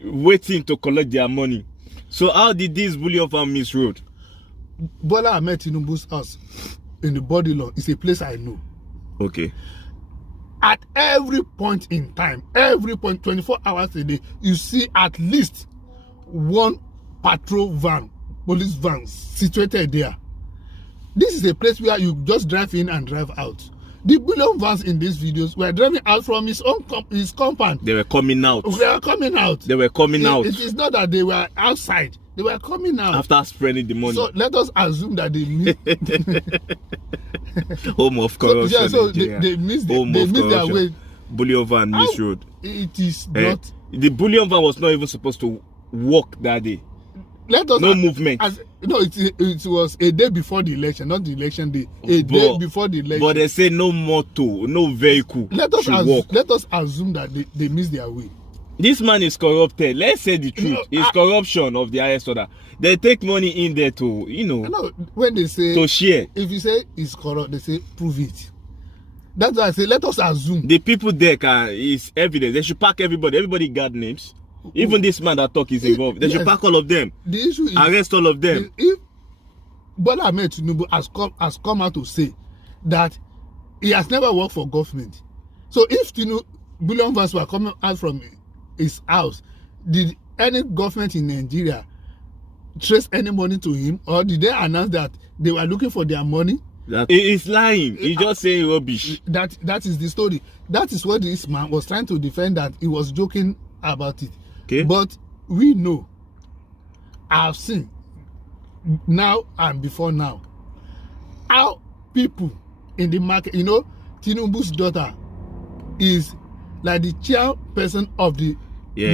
waiting to collect their money. So how did this bullion van miss road? Bola Ahmed Tinubu's house in the Bullion is a place I know. Okay. At every point in time, every point, 24 hours a day, you see at least one patrol van, police van situated there. This is a place where you just drive in and drive out. The bullion vans in these videos were driving out from his compound. They were coming out. They were coming out. They were coming out. It is not that they were outside. They were coming out. After spreading the money. So let us assume that they Home of corruption. Yeah, so they missed their way. Bullion van miss road. It is not. The bullion van was not even supposed to walk that day. No movement. It was a day before the election, not the election day. Day before the election. But they say no motor, no vehicle. Let us assume that they missed their way. This man is corrupted. Let's say the truth. It's corruption of the highest order. They take money in there to, when they say to share. If you say it's corrupt, they say prove it. That's why I say let us assume. The people there is evidence. They should pack everybody. Everybody got names. Even this man that talk is involved. They should pack all of them. The issue is arrest all of them. If Bola Ahmed Tinubu has come out to say that he has never worked for government, so if bullion vans were coming out from his house, did any government in Nigeria trace any money to him, or did they announce that they were looking for their money? He's lying. He's just saying rubbish. That is the story. That is what this man was trying to defend, that he was joking about it. Okay. But we know, I've seen now and before now, how people in the market, Tinubu's daughter is like the chairperson of the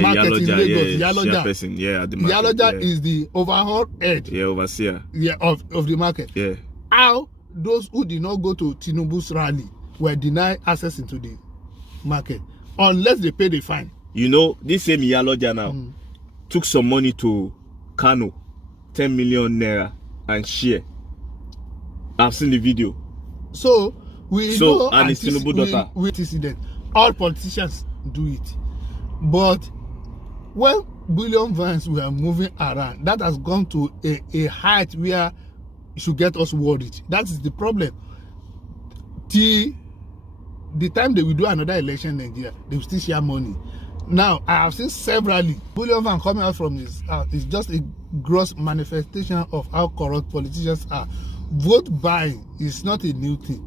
market in Lagos. Yaloja is the overall head. Overseer. Of the market. Yeah. How those who did not go to Tinubu's rally were denied access into the market unless they pay the fine. This same Yaloja now took some money to Kano, 10 million naira, and share. I've seen the video. So we know and it's Tinubu daughter. We antecedent. All politicians do it. But when Bullion vans were moving around, that has gone to a height where it should get us worried. That is the problem. Till the time they will do another election in Nigeria, they will still share money. Now, I have seen severally Bullion van coming out from his house. It's just a gross manifestation of how corrupt politicians are. Vote buying is not a new thing,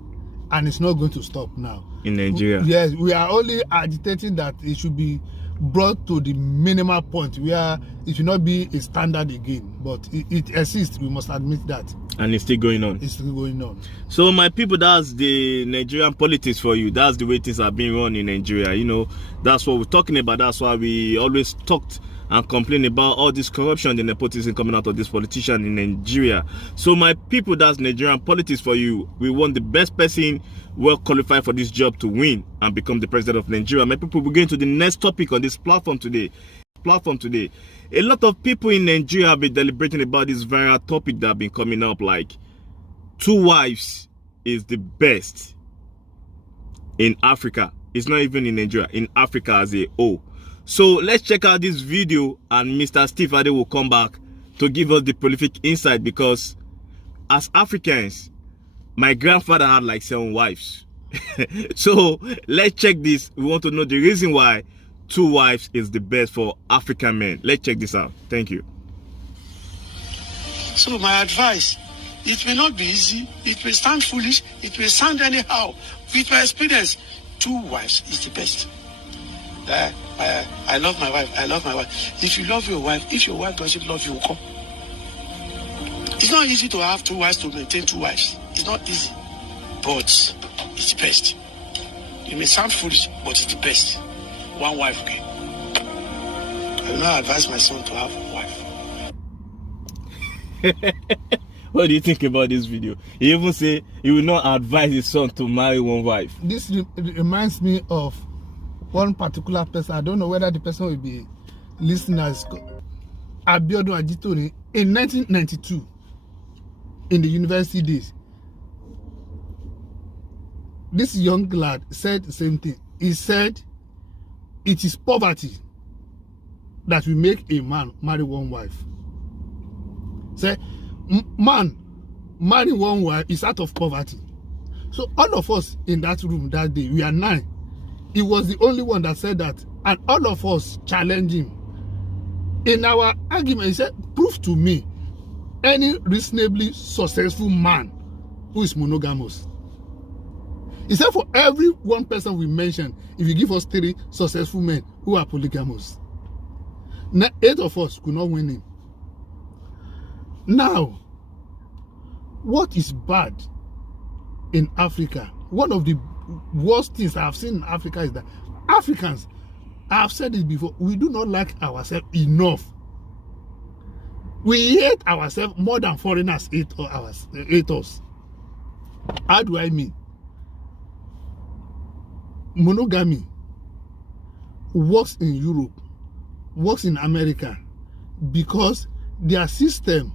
and it's not going to stop now. In Nigeria? Yes, we are only agitating that it should be brought to the minimal point where it should not be a standard again. But it exists, we must admit that. And it's still going on. It's still going on. So my people, that's the Nigerian politics for you. That's the way things are being run in Nigeria. You know, that's what we're talking about. That's why we always talked and complain about all this corruption and nepotism coming out of this politician in Nigeria. So my people, that's Nigerian politics for you. We want the best person well qualified for this job to win and become the president of Nigeria. My people, we're going to the next topic on this platform today. A lot of people in Nigeria have been deliberating about this viral topic that have been coming up, like 2 wives is the best in Africa. It's not even in Nigeria, in Africa as a whole. So let's check out this video, and Mr. Steve Ade will come back to give us the prolific insight, because as Africans, my grandfather had like 7 wives. So let's check this. We want to know the reason why 2 wives is the best for African men. Let's check this out. Thank you. So my advice, it may not be easy, it may sound foolish, it may sound anyhow. With my experience, 2 wives is the best. I love my wife, I love my wife. If you love your wife, if your wife doesn't love you, come. It's not easy to have 2 wives, to maintain 2 wives. It's not easy, but it's the best. It may sound foolish, but it's the best. 1 wife, okay? I will not advise my son to have 1 wife. What do you think about this video? He even say he will not advise his son to marry 1 wife. This reminds me of one particular person. I don't know whether the person will be listening as Abiodun Ajitori in 1992 in the university days. This young lad said the same thing. He said it is poverty that will make a man marry 1 wife. Say, man marry 1 wife is out of poverty. So all of us in that room that day, we are 9. He was the only one that said that, and all of us challenged him. In our argument, he said, prove to me any reasonably successful man who is monogamous. He said, for every 1 person we mentioned, if you give us 3 successful men who are polygamous, 8 of us could not win him. Now, what is bad in Africa? One of the worst things I have seen in Africa is that Africans, I have said it before, we do not like ourselves enough. We hate ourselves more than foreigners hate us. How do I mean? Monogamy works in Europe, works in America, because their system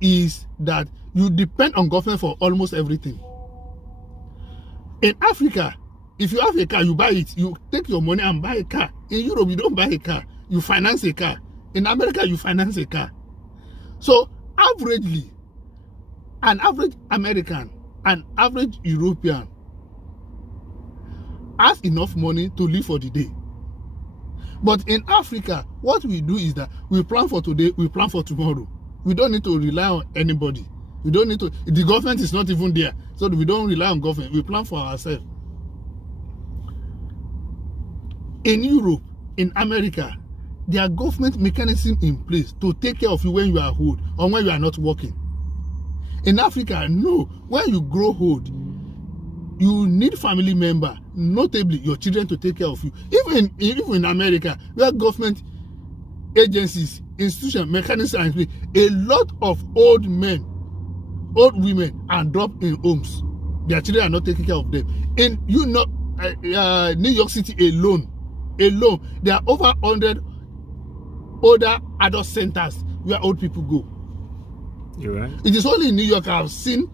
is that you depend on government for almost everything. In Africa, if you have a car, you buy it. You take your money and buy a car. In Europe, you don't buy a car. You finance a car. In America, you finance a car. So, averagely, an average American, an average European has enough money to live for the day. But in Africa, what we do is that we plan for today, we plan for tomorrow. We don't need to rely on anybody. We don't need to, the government is not even there. So we don't rely on government. We plan for ourselves. In Europe, in America, there are government mechanisms in place to take care of you when you are old or when you are not working. In Africa, no. When you grow old, you need family member, notably your children, to take care of you. Even in America, where government agencies, institutions, mechanisms are in place, a lot of old men, old women are dropped in homes. Their children are not taking care of them. In New York City alone, there are over 100 older adult centers where old people go. You're right. It is only in New York I have seen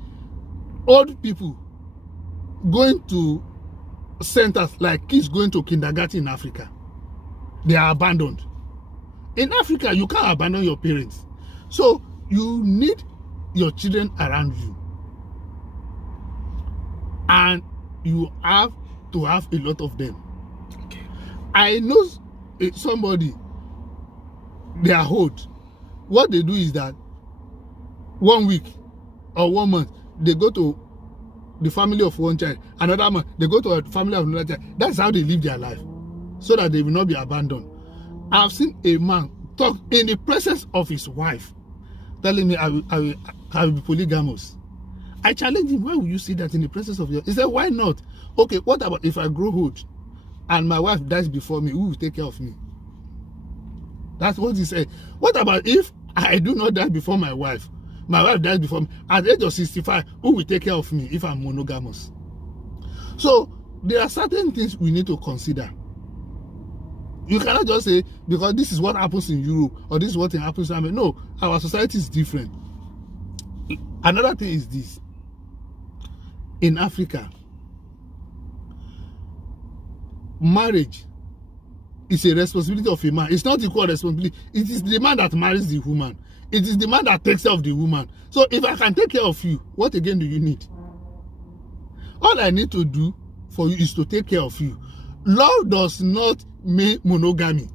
old people going to centers like kids going to kindergarten in Africa. They are abandoned. In Africa, you can't abandon your parents. So you need your children around you. And you have to have a lot of them. Okay. I know somebody, they are old. What they do is that 1 week or 1 month, they go to the family of one child. Another month, they go to a family of another child. That's how they live their life, so that they will not be abandoned. I've seen a man talk in the presence of his wife, telling me, I will be polygamous. I challenged him, why would you say that in the presence of your... He said, why not? Okay, what about if I grow old and my wife dies before me, who will take care of me? That's what he said. What about if I do not die before my wife dies before me? At the age of 65, who will take care of me if I'm monogamous? So there are certain things we need to consider. You cannot just say, because this is what happens in Europe, or this is what happens in America. No, our society is different. Another thing is this. In Africa, marriage is a responsibility of a man. It's not equal responsibility. It is the man that marries the woman. It is the man that takes care of the woman. So if I can take care of you, what again do you need? All I need to do for you is to take care of you. Love does not mean monogamy.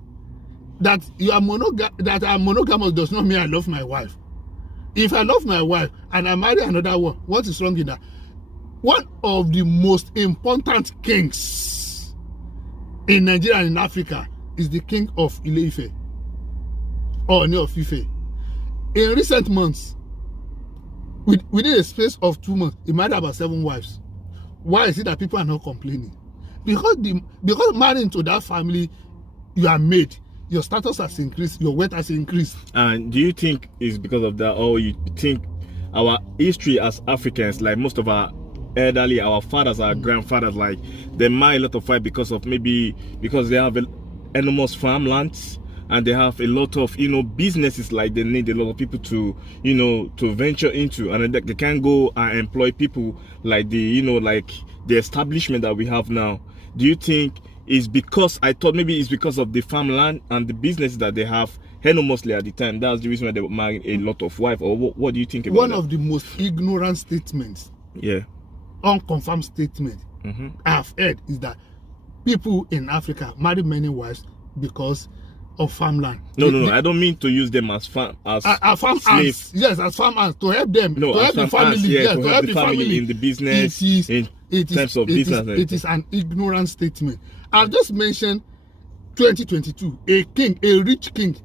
That I'm monogamous does not mean I love my wife. If I love my wife and I marry another one, what is wrong in that? One of the most important kings in Nigeria and in Africa is the king of Ile-Ife, or Oni of Ife. In recent months, within a space of 2 months, he married about 7 wives. Why is it that people are not complaining? Because marrying to that family, you are made. Your status has increased, your wealth has increased. And do you think it's because of that, or you think our history as Africans, like most of our elderly, our fathers, our grandfathers, like they marry a lot of wives because they have enormous farmlands and they have a lot of businesses, like they need a lot of people to to venture into, and they can't go and employ people like the establishment that we have now. Do you think it's because, I thought maybe it's because of the farmland and the business that they have enormously at the time? That's the reason why they were marrying a lot of wives. Or what do you think about One that? of the most ignorant statements, unconfirmed statement I've heard is that people in Africa marry many wives because of farmland. No, I don't mean to use them as farm slaves. Yes, as farm hands, to help them, to help the family, to help the family in the business, in terms of business. It is an ignorant statement. I've just mentioned 2022, a rich king,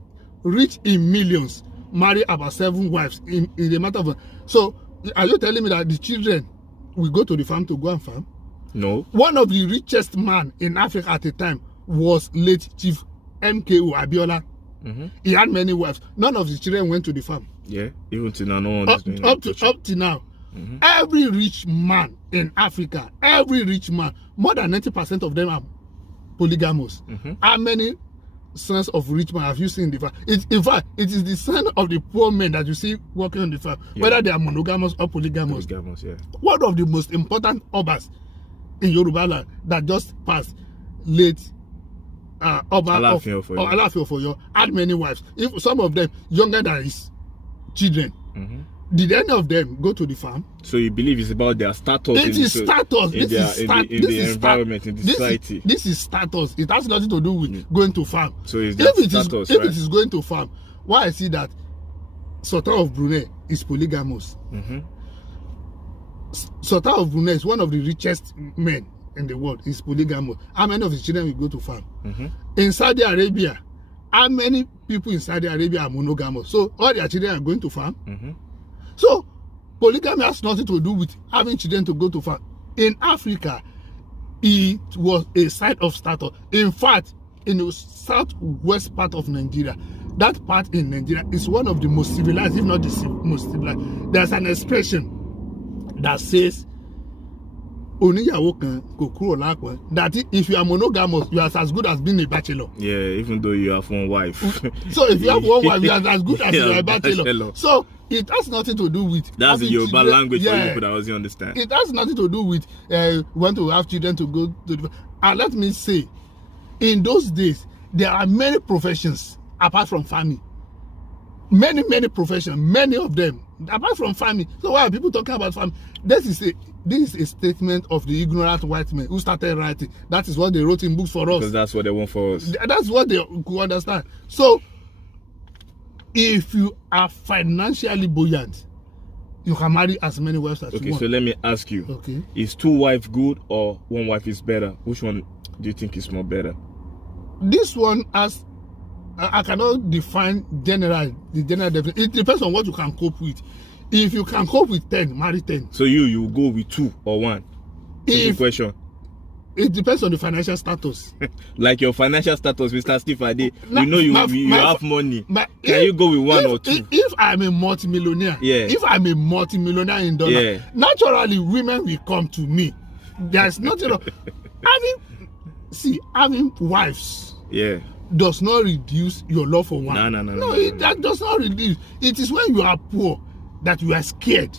rich in millions, marry about 7 wives in the matter of... So, are you telling me that the children will go to the farm to go and farm? No. One of the richest man in Africa at the time was late Chief MKO Abiola. He had many wives. None of his children went to the farm. Yeah, even till now, no one is doing up to now. Every rich man in Africa, every rich man, more than 90% of them are polygamous. How many sons of rich men have you seen in the farm? In fact, it is the son of the poor men that you see working on the farm, whether they are monogamous or polygamous. One of the most important obas in Yoruba land that just passed, late Oba of Alaafin had many wives. If some of them younger than his children, did any of them go to the farm? So you believe it's about their status? It is status. In the environment, in the society. This is status. It has nothing to do with going to farm. So it's that status, right? If it is going to farm, why I see that Sultan of Brunei is polygamous. Sultan of Brunei is one of the richest men in the world. Is polygamous. How many of his children will go to farm? In Saudi Arabia, how many people in Saudi Arabia are monogamous? So all their children are going to farm. So polygamy has nothing to do with having children to go to farm. In Africa, it was a sign of status. In fact, in the southwest part of Nigeria, that part in Nigeria is one of the most civilized, if not the most civilized. There's an expression that says, oníyàwó kan kò kúrò lápọn. That if you are monogamous, you are as good as being a bachelor. Yeah, even though you have one wife. So if you have one wife, you are as good as you are a bachelor. So it has nothing to do with. That's the Yoruba language for people that doesn't understand. It has nothing to do with want to have children to go to the, and let me say, in those days, there are many professions apart from farming. Many professions, many of them apart from farming. So why are people talking about farming? This is a statement of the ignorant white men who started writing. That is what they wrote in books for us. Because that's what they want for us. That's what they could understand. So if you are financially buoyant, you can marry as many wives as you want. Okay, so let me ask you. Okay. Is 2 wives good or 1 wife is better? Which one do you think is more better? This one has, I cannot define the general definition. It depends on what you can cope with. If you can cope with 10, marry 10. So you go with 2 or 1? Simple question. It depends on the financial status. Like your financial status, Mr. Steve Ade, you know you have money. Can you go with 1 or 2? If I'm a multimillionaire, if I'm a multimillionaire in dollar, naturally women will come to me. There's nothing wrong. Having wives does not reduce your love for one. No, that does not reduce. It is when you are poor that you are scared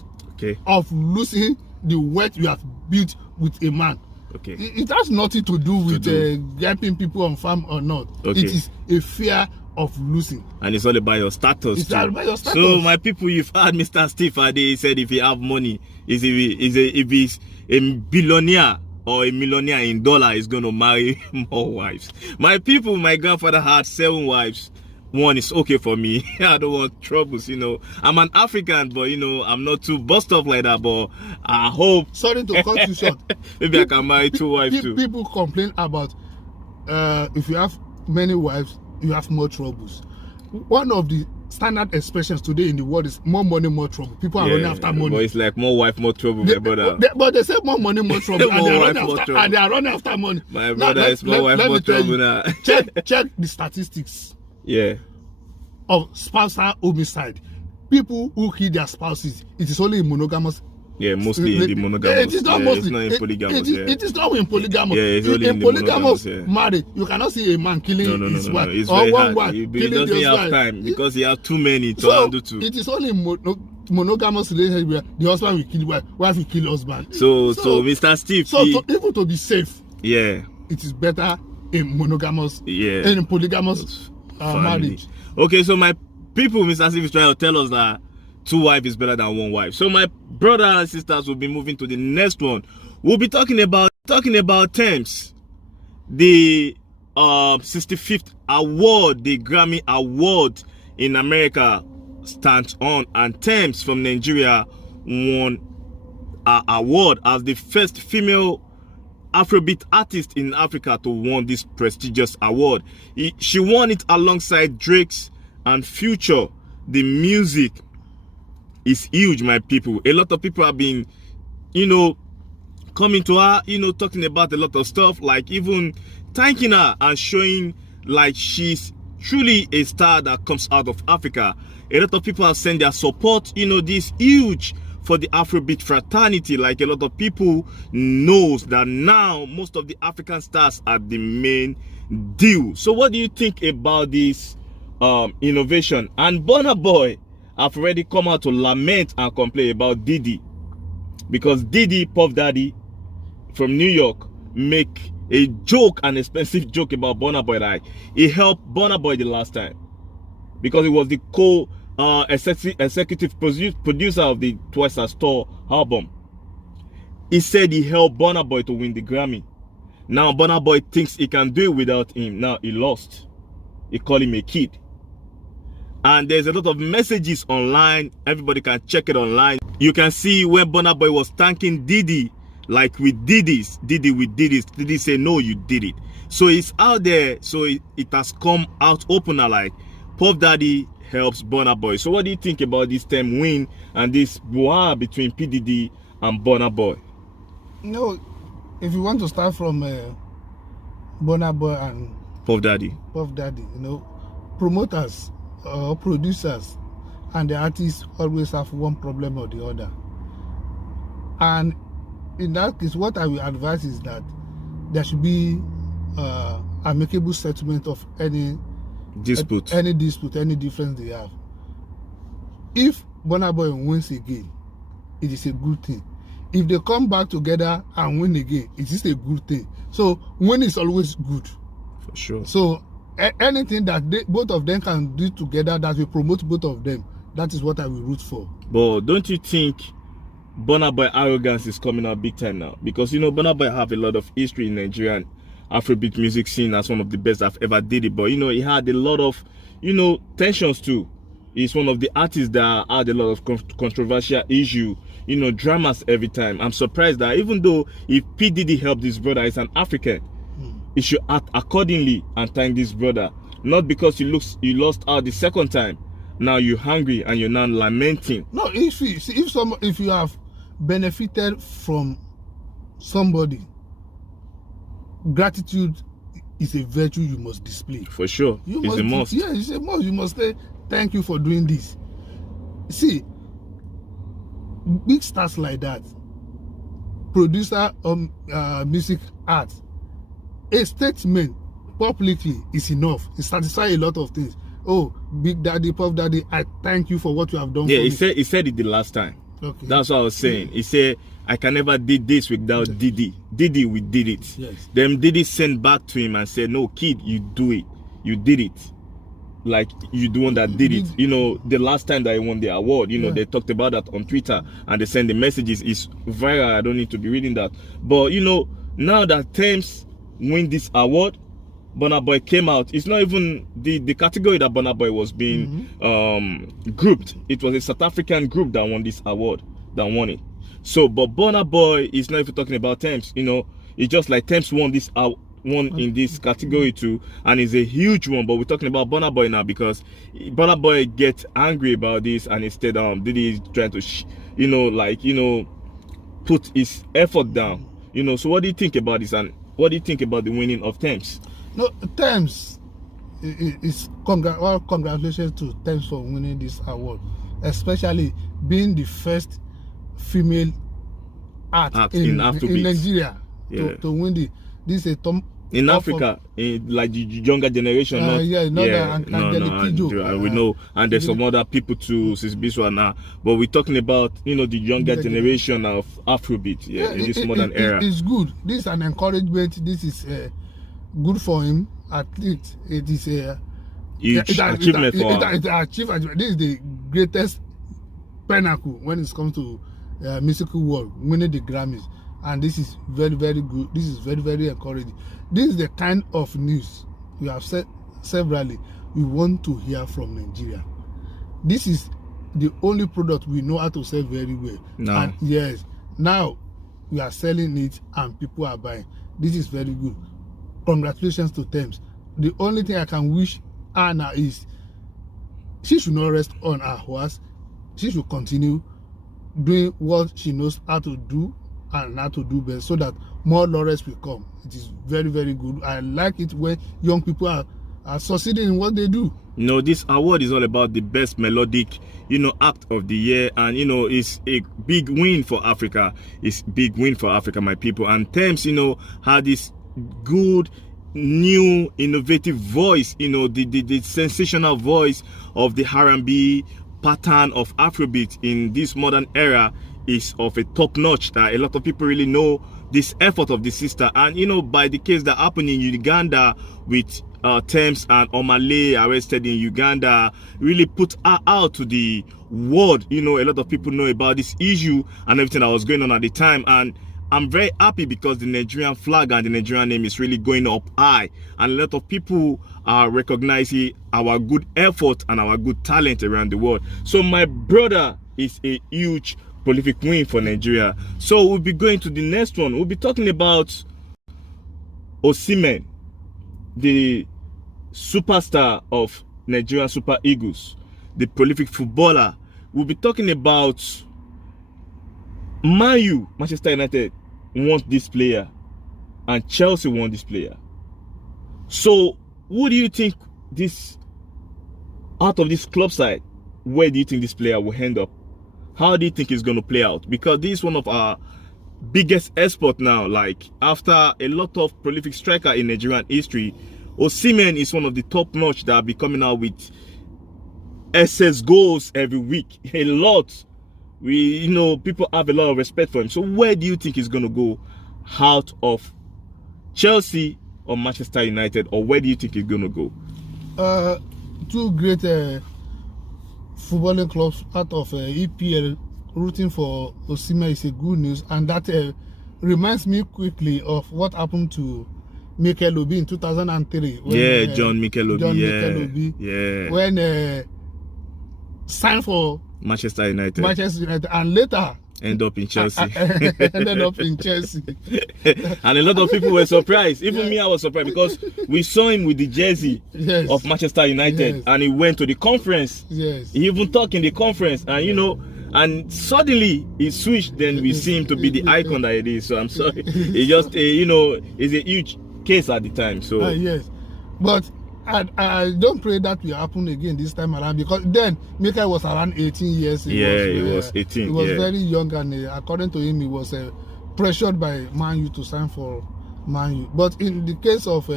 of losing the wealth you have built with a man. Okay. It has nothing to do with helping people on farm or not. It is a fear of losing. And it's all about your status. It's all about your status. So my people, you've heard Mr. Steve Ade, he said if you have money, if he's a billionaire or a millionaire in dollar, is going to marry more wives. My people, my grandfather had 7 wives. 1 is okay for me. I don't want troubles, you know. I'm an African, but you know, I'm not too bust up like that. But I hope. Sorry to cut you short. Maybe I can marry 2 wives too. People complain about if you have many wives, you have more troubles. One of the standard expressions today in the world is more money, more trouble. People are running after money. But it's like more wife, more trouble, my brother. But they say more money, more trouble, and they are running after money. My brother, it's more wife, more trouble now. check the statistics. Yeah. Of spousal homicide. People who kill their spouses, it is only in monogamous. Yeah, mostly in the monogamous. It is not mostly. It's not in polygamous. It is not in polygamous. Yeah, it's only in polygamous marriage. You cannot see a man killing his wife. It's or very one hard. wife He killing doesn't his have wife. time because he has too many to handle to. It is only in monogamous relationship where the husband will kill wife will kill husband. So Mr. Steve. So even to be safe, it is better in monogamous. In polygamous marriage. Okay, so my people, Mr. Steve is trying to tell us that 2 wives is better than 1 wife. So my brothers and sisters will be moving to the next one. We'll be talking about Thames, the 65th award, the Grammy Award in America stands on, and Thames from Nigeria won an award as the first female Afrobeat artist in Africa to win this prestigious award. She won it alongside Drake's and Future. The music is huge, my people. A lot of people have been, coming to her, talking about a lot of stuff, like even thanking her and showing like she's truly a star that comes out of Africa. A lot of people have sent their support, this huge for the Afrobeat fraternity. Like a lot of people knows that now most of the African stars are the main deal. So what do you think about this innovation? And Burna Boy have already come out to lament and complain about Diddy, because Diddy, Puff Daddy from New York, make a joke, an expensive joke about Burna Boy, that he helped Burna Boy the last time because he was the executive producer of the Twice as Tall album. He said he helped Burna Boy to win the Grammy. Now Burna Boy thinks he can do it without him. Now he lost. He called him a kid. And there's a lot of messages online. Everybody can check it online. You can see when Burna Boy was thanking Diddy, like with Diddy's, Diddy say, no, you did it. So it's out there. So it has come out opener, like Puff Daddy helps Burna Boy. So what do you think about this term win and this war between PDD and Burna Boy? If you want to start from Burna Boy and Puff Daddy, promoters or producers and the artists always have one problem or the other. And in that case, what I will advise is that there should be amicable settlement of any dispute, any difference they have. If Burna Boy wins again, it is a good thing. If they come back together and win again, it is a good thing. So win is always good. For sure. So anything that both of them can do together that will promote both of them, that is what I will root for. But don't you think Burna Boy arrogance is coming out big time now? Because, you know, Burna Boy have a lot of history in Nigerian Afrobeat music scene as one of the best I've ever did it. But, you know, he had a lot of, you know, tensions too. He's one of the artists that had a lot of controversial issue, you know, dramas every time. I'm surprised that even though if P. Diddy helped this brother, he's an African, he should act accordingly and thank this brother. Not because you lost out the second time. Now you're hungry and you're now lamenting. No, if you have benefited from somebody, gratitude is a virtue you must display. For sure. It's a must. Yeah, it's a must. You must say thank you for doing this. See, big stars like that, producer of music art, a statement publicly is enough. It satisfies a lot of things. Oh, Big Daddy, Puff Daddy, I thank you for what you have done for me. He said it the last time. Okay. That's what I was saying. He said, I can never did this without Diddy. Diddy, we did it. Yes. Then Diddy sent back to him and said, no, kid, you do it. You did it. Like, you the one that did it. You know, the last time that he won the award, you know, they talked about that on Twitter and they sent the messages. It's viral. I don't need to be reading that. But, you know, now that Thames win this award, Burna Boy came out. It's not even the category that Burna Boy was being grouped. It was a South African group that won this award, that won it. So, but Burna Boy is not even talking about Thames. You know, it's just like Thames won this one in this category too, and it's a huge one. But we're talking about Burna Boy now because Burna Boy gets angry about this, and instead Diddy is trying to, put his effort down. You know, so what do you think about this, and what do you think about the winning of Thames? No, Thames is congratulations to Thames for winning this award, especially being the first female act in Nigeria to win this is a in Africa, like the younger generation. We know, and there's some other people too, Biswa now. But we're talking about, you know, the younger generation of Afrobeat, in this modern era. It's good. This is an encouragement. This is good for him. At least it is a huge achievement for him. This is the greatest pinnacle when it comes to musical world, winning the Grammys. And this is very, very good. This is very, very encouraging. This is the kind of news we have said severally we want to hear from Nigeria. This is the only product we know how to sell very well. No. And yes, now we are selling it and people are buying. This is very good. Congratulations to Thames. The only thing I can wish Anna is she should not rest on her horse. She should continue doing what she knows how to do and how to do best, so that more laurels will come. It is very, very good. I like it when young people are succeeding in what they do. You know, this award is all about the best melodic, you know, act of the year, and you know, it's a big win for Africa. It's big win for Africa, my people. And Thames, you know, had this good, new, innovative voice. You know, the sensational voice of the R&B pattern of Afrobeat in this modern era is of a top notch, that a lot of people really know this effort of the sister. And you know, by the case that happened in Uganda with Thames and Omale arrested in Uganda, really put her out to the world. You know, a lot of people know about this issue and everything that was going on at the time. And I'm very happy because the Nigerian flag and the Nigerian name is really going up high, and a lot of people are recognizing our good effort and our good talent around the world. So my brother, is a huge prolific win for Nigeria. So we'll be going to the next one. We'll be talking about Osimhen, the superstar of Nigerian Super Eagles, the prolific footballer. We'll be talking about Manchester United want this player, and Chelsea want this player. So who do you think this, out of this club side, where do you think this player will end up? How do you think it's going to play out? Because this is one of our biggest export now. Like after a lot of prolific striker in Nigerian history, Osimhen is one of the top notch that are be coming out with SS goals every week. A lot. People have a lot of respect for him. So where do you think he's gonna go? Out of Chelsea or Manchester United, or where do you think he's gonna go? Two great footballing clubs out of EPL rooting for Osimhen is a good news, and that reminds me quickly of what happened to Mikel Obi in 2003. When, John Mikel Obi. When signed for Manchester United, and later ended up in Chelsea. Ended up in Chelsea. And a lot of people were surprised. Even me, I was surprised, because we saw him with the jersey of Manchester United, and he went to the conference. He even talked in the conference, and and suddenly he switched. Then we see him to be the icon that it is. So I'm sorry, it just is a huge case at the time. So yes, but I don't pray that will happen again this time around, because then Mikel was around 18 years. He was 18. He was very young, and according to him, he was pressured by Man U to sign for Man U. But in the case of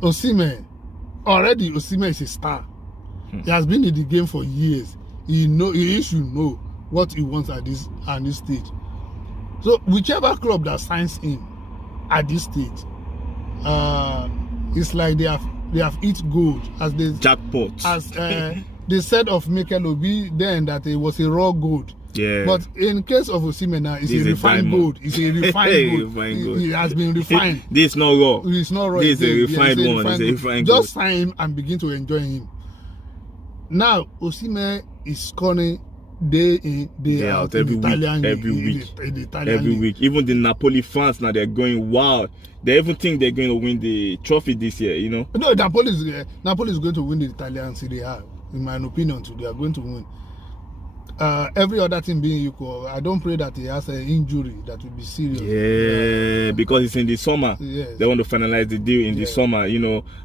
Osimhen, already Osimhen is a star. He has been in the game for years. He should know what he wants at this stage. So whichever club that signs him at this stage, it's like they have hit gold, as they jackpot. As they said of Mikel Obi then, that it was a raw gold. Yeah. But in case of Osimhen now, it's a refined gold. It's a refined gold. It has been refined. This is not raw. It's not raw. This is a refined one. It's a refined gold. Just sign him and begin to enjoy him. Now Osimhen is scoring day in, day out every in Italian week. Every week. Even the Napoli fans now, they're going wild. They even think they're going to win the trophy this year. No, Napoli is going to win the Italian Serie A. In my opinion, too, they are going to win. Every other thing being equal, I don't pray that he has an injury that will be serious. Because it's in the summer. Yes. They want to finalize the deal in the summer.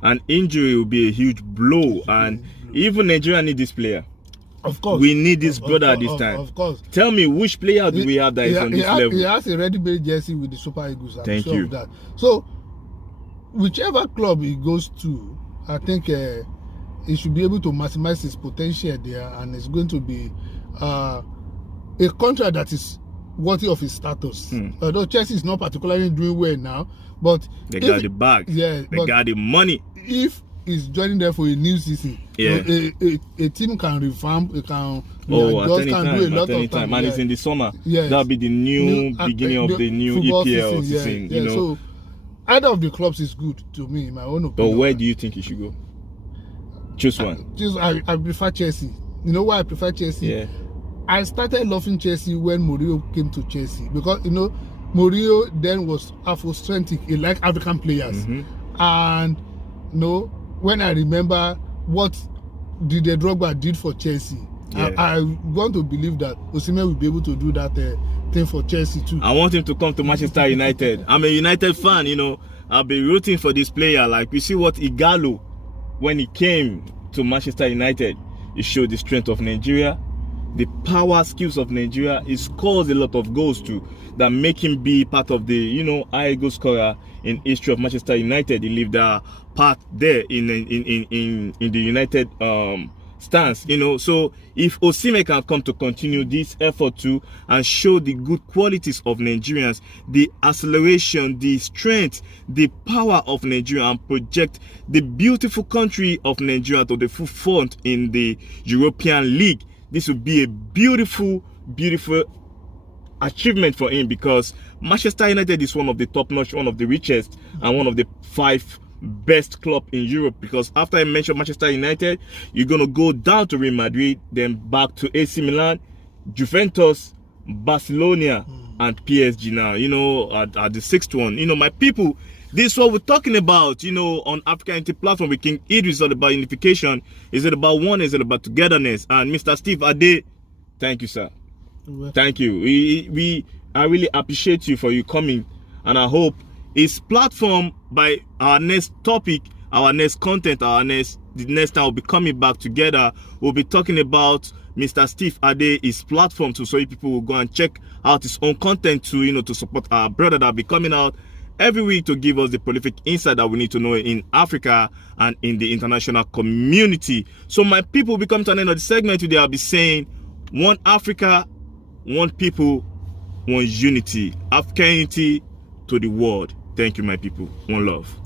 An injury will be a huge blow, and even Nigeria need this player. Of course. We need this brother at this time. Of course. Tell me, which player do we have that is on this level? He has a ready-made jersey with the Super Eagles. I'm Thank sure you. of that. So, whichever club he goes to, I think he should be able to maximize his potential there, and it's going to be a contract that is worthy of his status. Although Chelsea is not particularly doing well now, but they got the bag. Yeah, they got the money. If he's joining there for a new season, a team can revamp, it can do a lot of time. And it's in the summer. That'll be the new beginning of the new EPL season. So either of the clubs is good to me, in my own opinion. But where do you think he should go? Choose one. I prefer Chelsea. You know why I prefer Chelsea? I started loving Chelsea when Mourinho came to Chelsea, because Mourinho then was Afrocentric. He liked African players, and when I remember what Didier Drogba did for Chelsea, I want to believe that Osimhen will be able to do that thing for Chelsea too. I want him to come to Manchester United. I'm a United fan, I'll be rooting for this player. Like, we see what Igalo, when he came to Manchester United, he showed the strength of Nigeria, the power skills of Nigeria. He scores a lot of goals too, that make him be part of the high goal scorer in history of Manchester United. He lived a part there in the United stance. So if Osimhen can come to continue this effort too, and show the good qualities of Nigerians, the acceleration, the strength, the power of Nigeria, and project the beautiful country of Nigeria to the forefront in the European League, this would be a beautiful achievement for him, because Manchester United is one of the top notch, one of the richest, and one of the 5 best club in Europe. Because after I mentioned Manchester United, you're gonna go down to Real Madrid, then back to AC Milan, Juventus, Barcelona, and PSG now, at the 6th one. My people, this is what we're talking about, on AfricaUnity platform with King Idris. Is all about unification. Is it about one? Is it about togetherness? And Mr. Steve Ade, thank you, sir. Thank you. I really appreciate you for you coming, and I hope his platform by our next topic, our next content, the next time we'll be coming back together, we'll be talking about Mr. Steve Ade, his platform, so people will go and check out his own content to, to support our brother that will be coming out every week to give us the prolific insight that we need to know in Africa and in the international community. So my people, we come to an end of the segment today. I'll be saying, one Africa, one people, one unity. Africa unity to the world. Thank you, my people. One love.